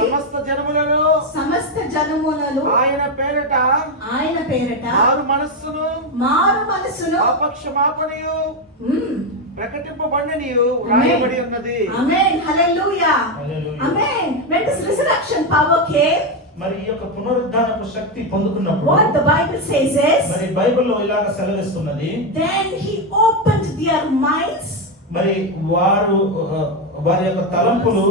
సమస్త జనములలో ఆయన పేరట మారు మనస్సును పాపక్షమాపణయు ప్రకటింపబడిననియు వ్రాయబడి ఉన్నది. ఆమేన్. హల్లెలూయా. ఆమేన్. When this resurrection power came, మరి ఈ యొక్క పునరుద్ధానపు శక్తి పొందుకున్నప్పుడు what the Bible says is, మరి బైబిల్లో ఇలాగ సెలవిస్తున్నది, then he opened their minds, మరి వారి యొక్క తలంపులు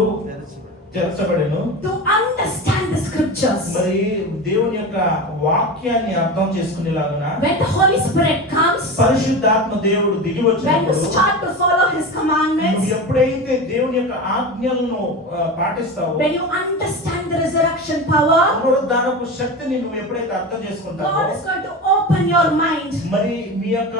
తెరచబడెను, to understand the scriptures. మరి దేవుని యొక్క వాక్యాన్ని అర్థం చేసుకునేలాగున When the Holy Spirit comes, పరిశుద్ధాత్మ దేవుడు దిగి when you వచ్చినప్పుడు start to follow his commandments, నువ్వు ఎప్పుడైతే దేవుని యొక్క ఆజ్ఞలను పాటిస్తావో, when you understand the resurrection power, పునరుద్ధానపు శక్తిని నువ్వు ఎప్పుడైతే అర్థం God చేసుకుంటావో, is going to open your mind. మరి మీ యొక్క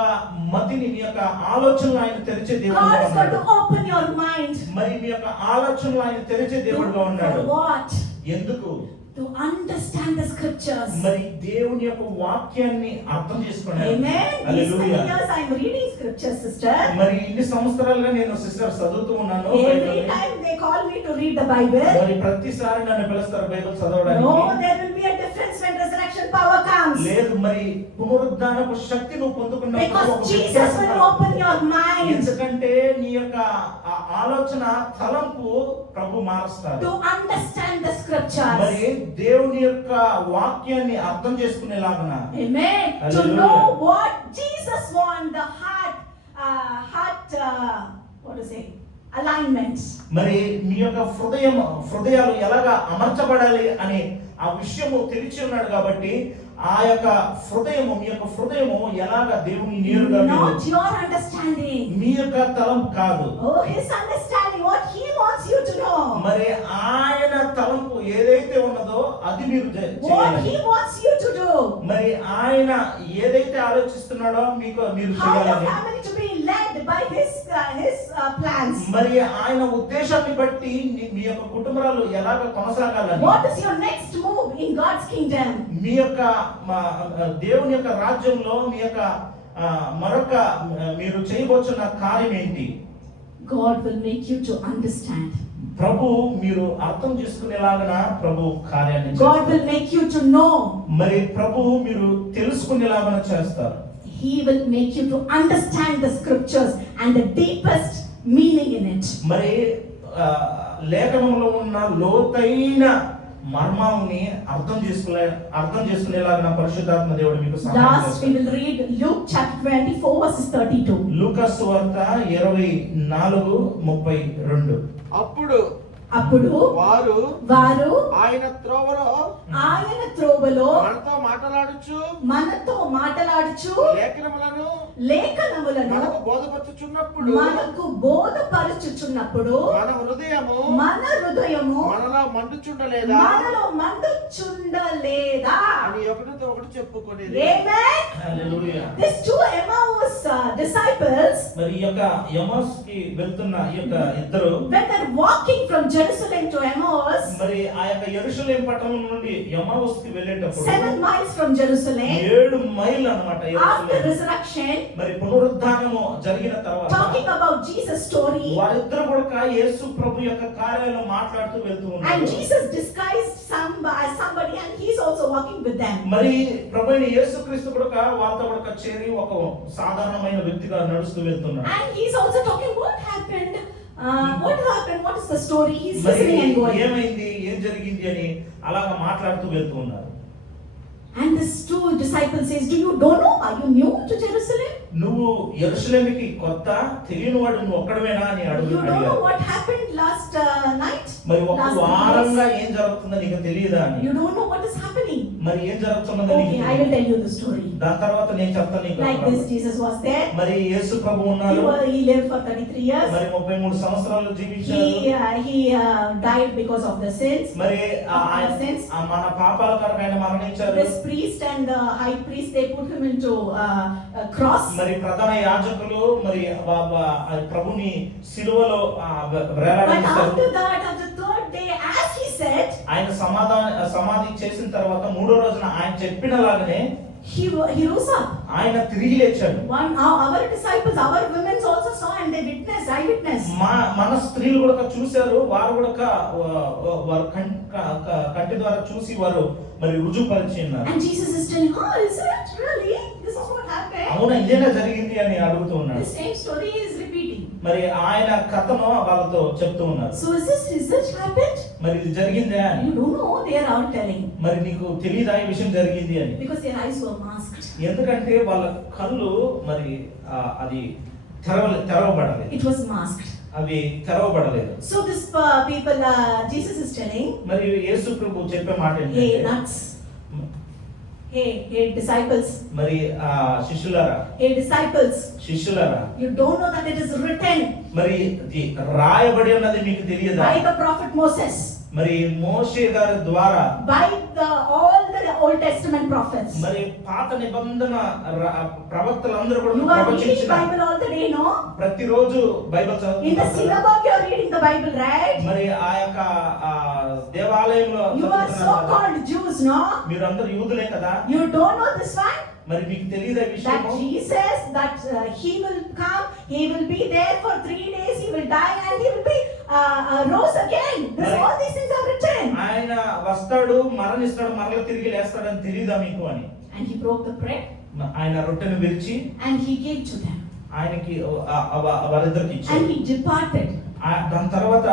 మతిని, మీ యొక్క ఆలోచనలు ఆయన తెరిచే God దేవుడుగా is going ఉన్నాడు. to open your mind. మరి మీ యొక్క ఆలోచనలు ఆయన తెరిచే దేవుడుగా ఉన్నాడు. For what? ఎందుకు? To understand the scriptures. మరి దేవుని యొక్క వాక్యాన్ని అర్థం చేసుకున్నాడు. Amen. These many hallelujah. years I am reading scriptures, sister. మరి ఇన్ని సంవత్సరాలుగా నేను సిస్టర్ చదువుతూ ఉన్నాను Every బైబిల్ని. time they call me to read the Bible, మరి ప్రతిసారి నన్ను పిలుస్తారు బైబిల్ no, చదవడానికి. there will be a difference when resurrection power comes. లేదు, మరి పునరుద్ధానపు శక్తి నువ్వు పొందుకున్నప్పుడు Because ఒక Jesus వ్యత్యాసం will రాదు. open your mind ఎందుకంటే నీ యొక్క ఆ ఆలోచన తలంపు ప్రభు మారుస్తాడు. to understand the scriptures. మరి దేవుని యొక్క వాక్యాన్ని అర్థం చేసుకునేలాగున. Amen. To Hallelujah. know what Jesus wants, the heart, what to say? alignments. మరి మీ యొక్క హృదయాలు ఎలాగా అమర్చబడాలి అని ఆ విషయము తెలిసి ఉన్నాడు కాబట్టి ఆ యొక్క మీ యొక్క హృదయము ఎలాగా దేవుని నేరుగా Not your understanding. మీ యొక్క తలంపు కాదు. Oh, his understanding, what he wants you to know. మరి ఆయన తలంపు ఏదైతే ఉన్నదో అది మీరు What చేయాలి. he wants you to do. మరి ఆయన ఏదైతే ఆలోచిస్తున్నాడో మీరు How your చేయాలని. family to be led by his plans. మరి ఆయన ఉద్దేశాన్ని బట్టి మీ యొక్క కుటుంబాలు ఎలాగ కొనసాగాలని. What is your next move in God's kingdom? మీ యొక్క దేవుని యొక్క రాజ్యంలో మీ యొక్క మరొక మీరు చేయబోతున్న కార్యం ఏంటి? God will make you to understand. ప్రభు మీరు అర్థం చేసుకునేలాగన ప్రభు కార్యాన్ని God చేస్తారు. will make you to know. మరి ప్రభు మీరు తెలుసుకునేలాగన చేస్తారు. He will make you to understand the scriptures and the deepest meaning in it. మరి లేఖనంలో ఉన్న లోతైన మర్మాన్ని అర్థం చేసుకునేలాగా పరిశుద్ధాత్మ దేవుడు మీకు సహాయం Last we చేస్తారు. will read Luke chapter 24 verses 32. లూకా సువార్త 24:32. అప్పుడు వారు ఆయన త్రోవలో మనతో మాటలాడుచు లేఖనములను మనకు బోధపరచుచున్నప్పుడు మన హృదయము మనలో మండుచుండలేదా అని ఒకరితో ఒకటి చెప్పుకునేది. Amen. Hallelujah. These two Emmaus disciples, మరి ఈ యొక్క ఎమ్మౌస్ కి వెళ్తున్న ఈ యొక్క ఇద్దరు when they're walking from Jerusalem to Emmaus, మరి ఆ యొక్క యెరూషలేము పట్టణం నుండి ఎమ్మౌస్ కి వెళ్ళేటప్పుడు 7 miles from Jerusalem, 7 మైళ్ళు అన్నమాట after యెరూషలేము. resurrection, మరి పునరుద్ధానము జరిగిన తర్వాత talking about Jesus' story, వారిద్దరు కూడా యేసు ప్రభు యొక్క కార్యాలను మాట్లాడుతూ వెళ్తూ and ఉన్నారు. Jesus disguised somebody and he's also walking with them. మరి ప్రభువైన యేసుక్రీస్తు కూడా వాళ్ళతో కూడా చేరి ఒక సాధారణమైన వ్యక్తిగా నడుస్తూ వెళ్తున్నాడు. And he's also talking what happened, what is the story, he's మరి listening and going. ఏమైంది ఏం జరిగింది అని అలాగా మాట్లాడుతూ వెళ్తూ ఉన్నారు. And these two disciples says, don't know, are you new to Jerusalem? నువ్వు యెరూషలేముకి కొత్త, తెలియని వాడు నువ్వు ఒక్కడవేనా అని You don't know అడిగారు. what happened last night? మరి ఒక Last వారంగా days? ఏం జరుగుతుందో నీకు తెలియదా అని. You don't know what is happening? మరి ఏం జరుగుతున్నదో నీకు Okay, I will tell you the story. దాని తర్వాత నేను చెప్తాను నీకు. Like this, Jesus was there. మరి యేసు ప్రభు ఉన్నారు. He lived for 33 years. మరి 33 సంవత్సరాలు జీవించారు. He died because of the sins. మరి Our sins. మన పాపాల కొరకు ఆయన మరణించారు. This priest and the high priest, they put him into a cross. మరి ప్రధాన యాజకులు మరి ప్రభుని సిలువలో But వేలాడదీశారు. after that, on the third day, as he said, ఆయన సమాధి చేసిన తర్వాత మూడో రోజున ఆయన చెప్పినలాగానే he rose up. ఆయన తిరిగి లేచాడు. Our disciples, our women also saw and they witnessed, eyewitness. మన స్త్రీలు కూడా చూశారు. వారు కూడా వారు కంటి ద్వారా చూసి వారు మరి రుజువుపరిచి ఉన్నారు. And Jesus is telling, is it really? This is what happened. అవునా ఇదేనా జరిగింది అని అడుగుతూ The ఉన్నాడు. same story is repeating. మరి ఆయన కథను వాళ్ళతో చెప్తూ ఉన్నారు. So is this happened? మరి ఇది జరిగిందా అని. You don't know, they are out telling. మరి నీకు తెలియదా ఈ విషయం జరిగింది అని. Because their eyes were masked. ఎందుకంటే వాళ్ళ కళ్ళు మరి అది తెరవబడలేదు. It was masked. అవి తెరవబడలేదు. So this people, Jesus is telling, మరి యేసు ప్రభు చెప్పే మాట hey ఏంటంటే nuts, hey disciples, మరి శిష్యులారా hey disciples, you don't know that it is written మరి ఇది రాయబడి ఉన్నది మీకు తెలియదా? by the prophet Moses, మరి మోషే గారి ద్వారా by all the Old Testament prophets. మరి పాత నిబంధన ప్రవక్తలందరూ కూడా You are reading ప్రవచించిన Bible all the day, no? ప్రతిరోజు బైబిల్ In the చదువుతున్నారు. synagogue you are reading the Bible, right? మరి ఆ యొక్క దేవాలయంలో You are so చదువుతున్నారు కదా. called Jews, no? మీరందరూ యూదులే కదా. You don't know this one? మరి మీకు తెలియదా ఈ That విషయము? Jesus, that he will come, he will be there for 3 days, he will die and he will be rose again. All these things are written. ఆయన వస్తాడు, మరణిస్తాడు, మరల తిరిగి లేస్తాడని తెలియదా మీకు అని. And he broke the bread ఆయన రొట్టెను విరిచి and he gave to them. ఆయనకి వారిద్దరికి And ఇచ్చాడు. he departed. దాని తర్వాత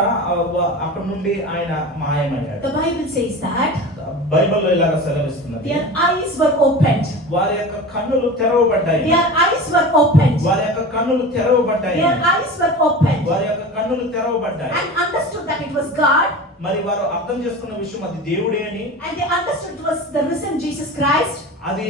అక్కడ నుండి ఆయన మాయమయ్యాడు. The Bible says that బైబిల్లో ఇలాగ సెలవిస్తున్నది. Their eyes were opened. వారి యొక్క కన్నులు తెరవబడ్డాయి. Their eyes were opened. వారి యొక్క కన్నులు తెరవబడ్డాయి. Their eyes were opened. వారి యొక్క కన్నులు తెరవబడ్డాయి. And understood that it was God. మరి వారు అర్థం చేసుకున్న విషయం అది దేవుడే అని. And they understood it was the risen Jesus Christ. అది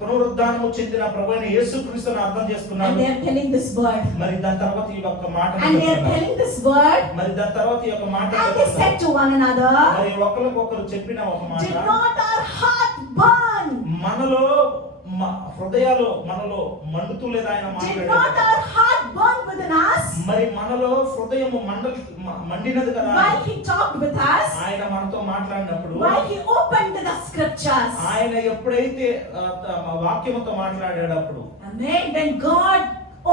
పునరుద్ధానము చెందిన ప్రభువైన యేసుక్రీస్తును అర్థం And చేసుకున్నారు. they are telling this word. మరి దాని తర్వాత ఈ యొక్క మాటను And they are చెప్తున్నారు. telling this word. మరి దాని తర్వాత ఈ యొక్క మాట And they said to one another, మరి ఒకరికొకరు చెప్పిన ఒక మాట, did not our heart burn? మనలో హృదయాలు మనలో మండుతూ లేదా ఆయన Did not మాట్లాడారు. our heart burn within us మరి మనలో హృదయము మండినది కదా while he talked with us? ఆయన మనతో మాట్లాడినప్పుడు, While he opened the scriptures? ఆయన ఎప్పుడైతే వాక్యముతో మాట్లాడేటప్పుడు, Amen. When God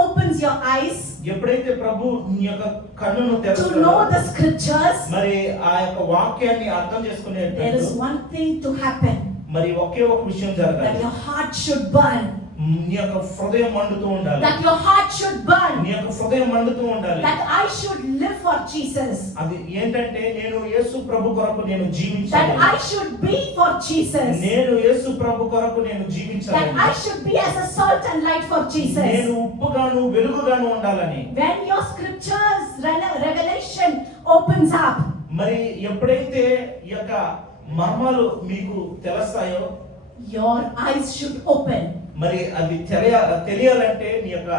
opens your eyes ఎప్పుడైతే ప్రభు నీ యొక్క కన్నును to know తెరుస్తాడో, the scriptures, మరి ఆ యొక్క వాక్యాన్ని అర్థం there is చేసుకునేటప్పుడు one thing to happen, మరి ఒకే ఒక విషయం that జరగాలి. your heart should burn. నీ యొక్క హృదయం మండుతూ ఉండాలి. That your heart should burn. నీ యొక్క హృదయం మండుతూ ఉండాలి. That I should live for Jesus. అది ఏంటంటే నేను యేసు ప్రభు కొరకు నేను That జీవించాలి. I should be for Jesus. నేను యేసు ప్రభు కొరకు నేను That జీవించాలి. I should be as a salt and light for Jesus. నేను ఉప్పుగాను వెలుగుగాను ఉండాలని. When your scriptures revelation opens up, మరి ఎప్పుడైతే ఈ యొక్క మర్మాలు మీకు తెలుస్తాయో, your eyes should open మరి అది తెలియాలంటే మీ యొక్క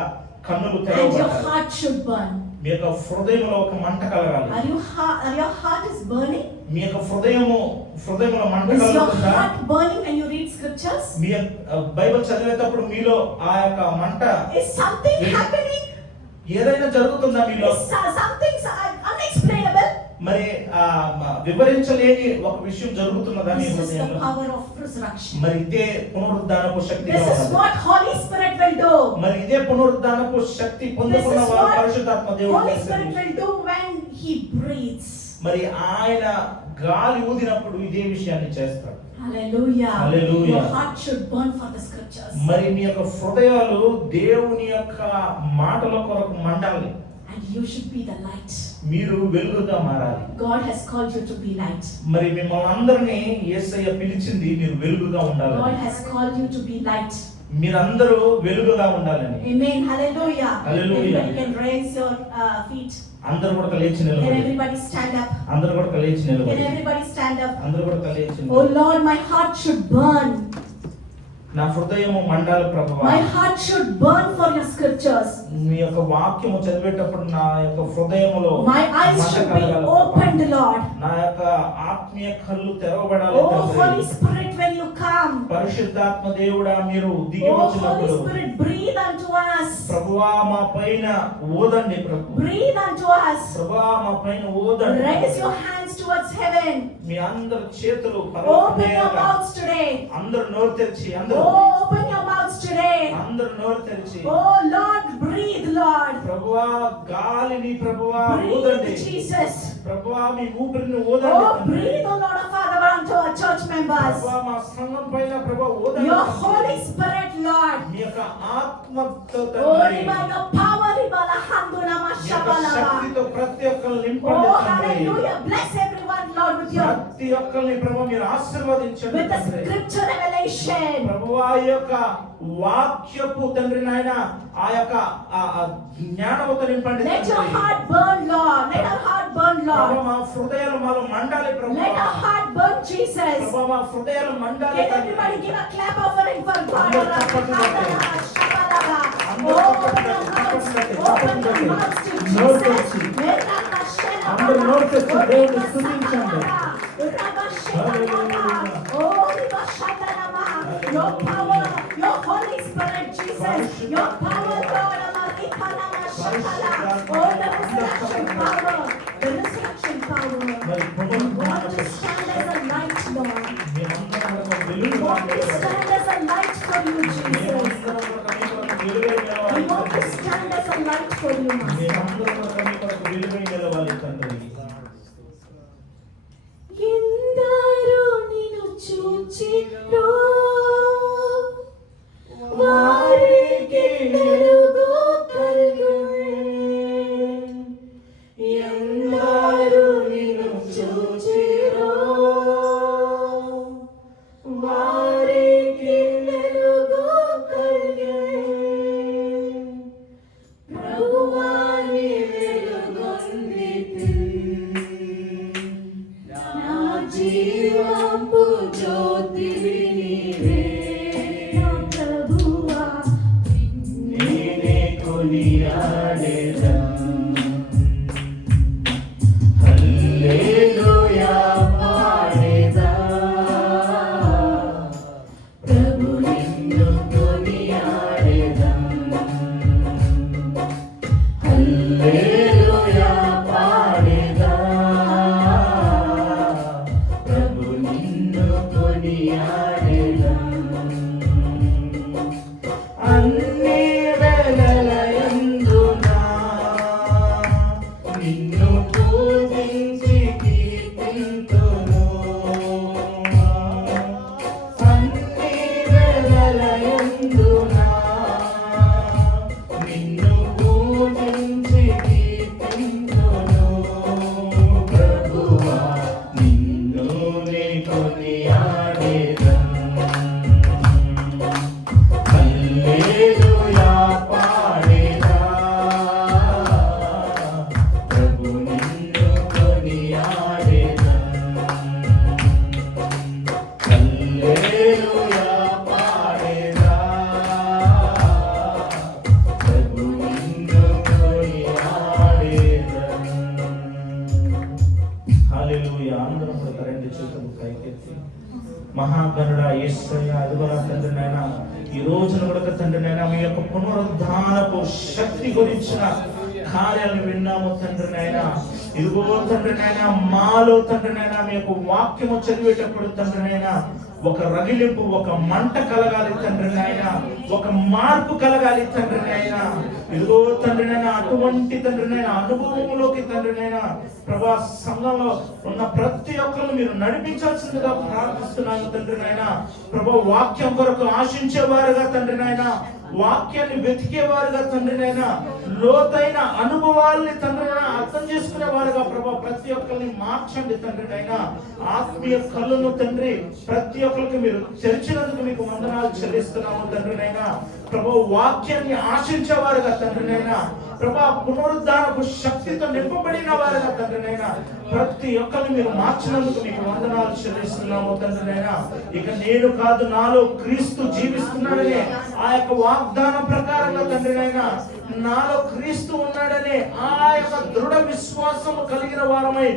కన్నులు and your తెరవబడాలి. heart should burn. మీ యొక్క హృదయంలో ఒక మంట కలగాలి. Are your heart is burning? మీ యొక్క హృదయంలో మంట Is your కలుగుతుందా? heart burning when you read scriptures? Me Bible చదివేటప్పుడు మీలో ఆ యొక్క మంట Is something happening? ఏదైనా జరుగుతుందా మీలో? Is something unexplainable? మరి వివరించలేని ఒక విషయం జరుగుతున్నదా మీ This is the హృదయంలో? power of resurrection. మరి ఇదే పునరుద్ధానపు శక్తి. This is what Holy Spirit will do. మరి ఇదే పునరుద్ధానపు శక్తి పొందుకున్న This is వారు what పరిశుద్ధాత్మ దేవుడు Holy చేసేది. Spirit will do when He breathes. మరి ఆయన గాలి ఊదినప్పుడు ఇదే విషయాన్ని చేస్తాడు. Hallelujah. Hallelujah. Your heart should burn for the scriptures. మరి మీ యొక్క హృదయాలు దేవుని యొక్క మాటల కొరకు మండాలి. And you should be the light. మీరు వెలుగుగా మారాలి. God has called you to be light. మరి మిమ్మల్ని అందరినీ యేసయ్య పిలిచింది మీరు వెలుగుగా ఉండాలి. God has called you to be light. మీరందరూ వెలుగుగా ఉండాలని. Amen. Hallelujah. Hallelujah. Everybody can raise your feet. అందరూ కూడా లేచి Can నిలబడి. everybody stand up? అందరూ కూడా లేచి Can నిలబడి. everybody stand up? అందరూ కూడా లేచి Oh నిలబడి. Lord, my heart should burn. నా హృదయము మండాలి ప్రభువా. My heart should burn for your scriptures. మీ యొక్క వాక్యము చదివేటప్పుడు నా యొక్క హృదయములో My eyes మంట should be కలగాలి. opened, Lord. నా యొక్క ఆత్మీయ కళ్ళు తెరవబడాలి. Oh తండ్రి. Holy Spirit, when you come, పరిశుద్ధాత్మ దేవుడా మీరు దిగి oh Holy వచ్చినప్పుడు Spirit, breathe unto us. ప్రభువా మా పైన ఓదండి ప్రభు. Breathe unto us. ప్రభువా మా పైన ఓదండి. Raise your hands towards heaven. మీ అందరి చేతులు Open your mouths today. అందరూ నోరు తెరిచి అందరూ Oh, open your mouths today. అందరూ నోరు తెరిచి Oh Lord, breathe, Lord. ప్రభువా గాలిని ప్రభువా Breathe, ఊదండి. Jesus. ప్రభువా మీ ఊపిరిని ఊదండి Oh, తండ్రి. breathe, oh Lord, Father, unto our church members. ప్రభువా మా సంఘం పైన ప్రభువా ఊదండి Your తండ్రి. Holy Spirit, Lord. మీ యొక్క ఆత్మతో Oh, తండ్రి. Riba, your power, Riba, la handuna, మీ యొక్క mashabalaba. శక్తితో ప్రతి ఒక్కరిని నింపండి Oh, తండ్రి. hallelujah. Bless everyone, Lord, with your ప్రతి ఒక్కరిని ప్రభువా మీరు ఆశీర్వదించండి with the తండ్రి. scripture revelation. ప్రభువా ఈ యొక్క వాక్యపు తండ్రి నాయన ఆ యొక్క జ్ఞానముతో నింపండి Let your తండ్రి. heart burn, Lord. Let our heart burn, ప్రభువా Lord. మా హృదయాలు మాలో మండాలి ప్రభువా. Let our heart burn, Jesus. ప్రభువా మా హృదయాలు మండాలి Let తండ్రి. everybody give a clap offering for God. అందరూ చప్పట్లు కొట్టండి. Shabalaba. అందరూ Oh, చప్పట్లు open your కొట్టండి. mouths. చప్పట్లు Open your కొట్టండి. mouths to నోరు Jesus. తెరిచి. Merabashena అందరూ baba. నోరు తెరిచి Oh, దేవుని Ribashana స్తుతించండి. baba. Ribashana Hallelujah. baba. Oh, Ribashana baba. Your power, your Holy Spirit, Jesus. Your power, Lord. Amarikana Mashatala. Oh, the resurrection power. The resurrection power. మరి We want పునరుద్ధానపు to stand as a light, Lord. మేమందరం ఒక We వెలుగుగా want to నిలబడాలి. stand as a light for you, Jesus. మేమందరం ఒక మీ కొరకు వెలుగై నిలవాలి We want to తండ్రి. stand as a light for you, Master. మేమందరం ఒక మీ కొరకు వెలుగై నిలవాలి తండ్రి. ఎందరో నిన్ను చూచిరో, వారికి వెలుగు కలుగునే. ప్రభు నిన్ను కొనియాడెదం. హల్లెలూయా పాడెదా, ప్రభు నిన్ను కొనియాడెదం. అన్ని వేళలయందునా నిన్ను పూజించి కీర్తింతును. అన్ని వేళలయందునా నిన్ను పూజించి కీర్తింతును. ప్రభువా నిన్ను నే కొనియాడెదం. హల్లెలూయా పాడెదా, ప్రభు నిన్ను కొనియాడెదం. హల్లెలూయా పాడెదా, ప్రభు నిన్ను కొనియాడెదం. హల్లెలూయా. అందరం కూడా రెండు చేతులు పైకెత్తి మహాగణుడ యేసయ్య, అదిగో నా తండ్రి నాయన, ఈ రోజున కూడా తండ్రి నాయన మీ యొక్క పునరుద్ధానపు శక్తి గురించిన కార్యాలను విన్నాము తండ్రి నాయన. ఇదిగో తండ్రి నాయన, మాలో తండ్రి నాయన మీ యొక్క వాక్యము చదివేటప్పుడు తండ్రి నాయన ఒక రగిలింపు, ఒక మంట కలగాలి తండ్రి నాయన, ఒక మార్పు కలగాలి తండ్రి నాయన. ఇదిగో తండ్రి నాయన, అటువంటి తండ్రి నాయన అనుభవంలోకి తండ్రి నాయన ప్రభా సంఘంలో ఉన్న ప్రతి ఒక్కరు మీరు నడిపించాల్సిందిగా ప్రార్థిస్తున్నాను తండ్రి నాయన. ప్రభా వాక్యం కొరకు ఆశించేవారుగా తండ్రి నాయన, వాక్యాన్ని వెతికేవారుగా తండ్రి నాయన, లోతైన అనుభవాల్ని తండ్రి నాయన అర్థం చేసుకునేవారుగా ప్రభా ప్రతి ఒక్కరిని మార్చండి తండ్రి నాయన. ఆత్మీయ కళ్ళను తండ్రి ప్రతి ఒక్కరికి మీరు తెరిచినందుకు మీకు వందనాలు చెల్లిస్తున్నాము తండ్రి నాయన. ప్రభా వాక్యాన్ని ఆశించేవారుగా తండ్రి నాయన, ప్రభా పునరుద్ధానపు శక్తితో నింపబడిన వారుగా తండ్రి నాయన ప్రతి ఒక్కరిని మీరు మార్చినందుకు మీకు వందనాలు చెల్లిస్తున్నాము తండ్రి నాయన. ఇక నేను కాదు, నాలో క్రీస్తు జీవిస్తున్నాడనే ఆ యొక్క వాగ్దానం ప్రకారంగా తండ్రి నాయన, నాలో క్రీస్తు ఉన్నాడనే ఆ యొక్క దృఢ విశ్వాసము కలిగిన వారమై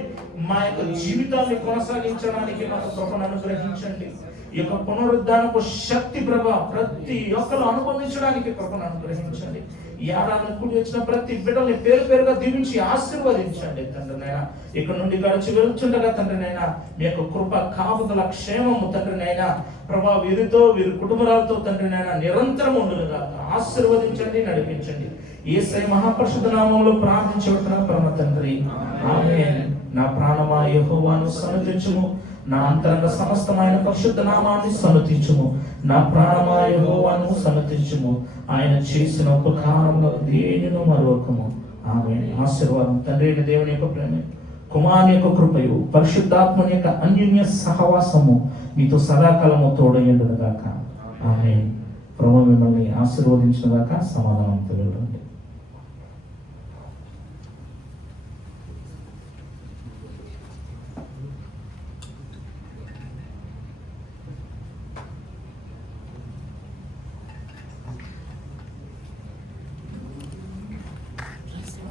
మా యొక్క జీవితాన్ని కొనసాగించడానికి మాకు కృపను అనుగ్రహించండి. ఈ యొక్క పునరుద్ధానపు శక్తి ప్రభ ప్రతి ఒక్కరు అనుభవించడానికి కృపను అనుగ్రహించండి. ఈ ఏడాది కూడి వచ్చిన ప్రతి బిడ్డల్ని పేరు పేరుగా దీవించి ఆశీర్వదించండి తండ్రి నాయన. ఇక్కడ నుండి గడిచి వెళ్తుండగా తండ్రి నాయన మీ యొక్క కృప కాపుదల క్షేమము తండ్రి నాయన ప్రభా వీరితో వీరి కుటుంబాలతో తండ్రి నాయన నిరంతరం ఉండునుగా ఆశీర్వదించండి, నడిపించండి. యేసయ్య మహాపరిశుద్ధ నామములో ప్రార్థించుకుంటున్నాం పరమ తండ్రి, ఆమేన్. నా ప్రాణమా యెహోవాను సన్నుతించుము, నా అంతరంగ సమస్తమైన పరిశుద్ధ నామాన్ని సన్నుతించుము. నా ప్రాణమా యెహోవాను సన్నుతించుము, ఆయన చేసిన ఉపకారములు దేనిని మరొకము. ఆమేన్. ఆశీర్వాదం తండ్రి అయిన దేవుని యొక్క ప్రేమ, కుమారుని యొక్క కృపయు, పరిశుద్ధాత్మని యొక్క అన్యోన్య సహవాసము మీతో సదాకాలము తోడయ్యుండును గాక. ఆమేన్. ప్రభువు మిమ్మల్ని ఆశీర్వదించును గాక. సమాధానంతో వెళ్ళండి.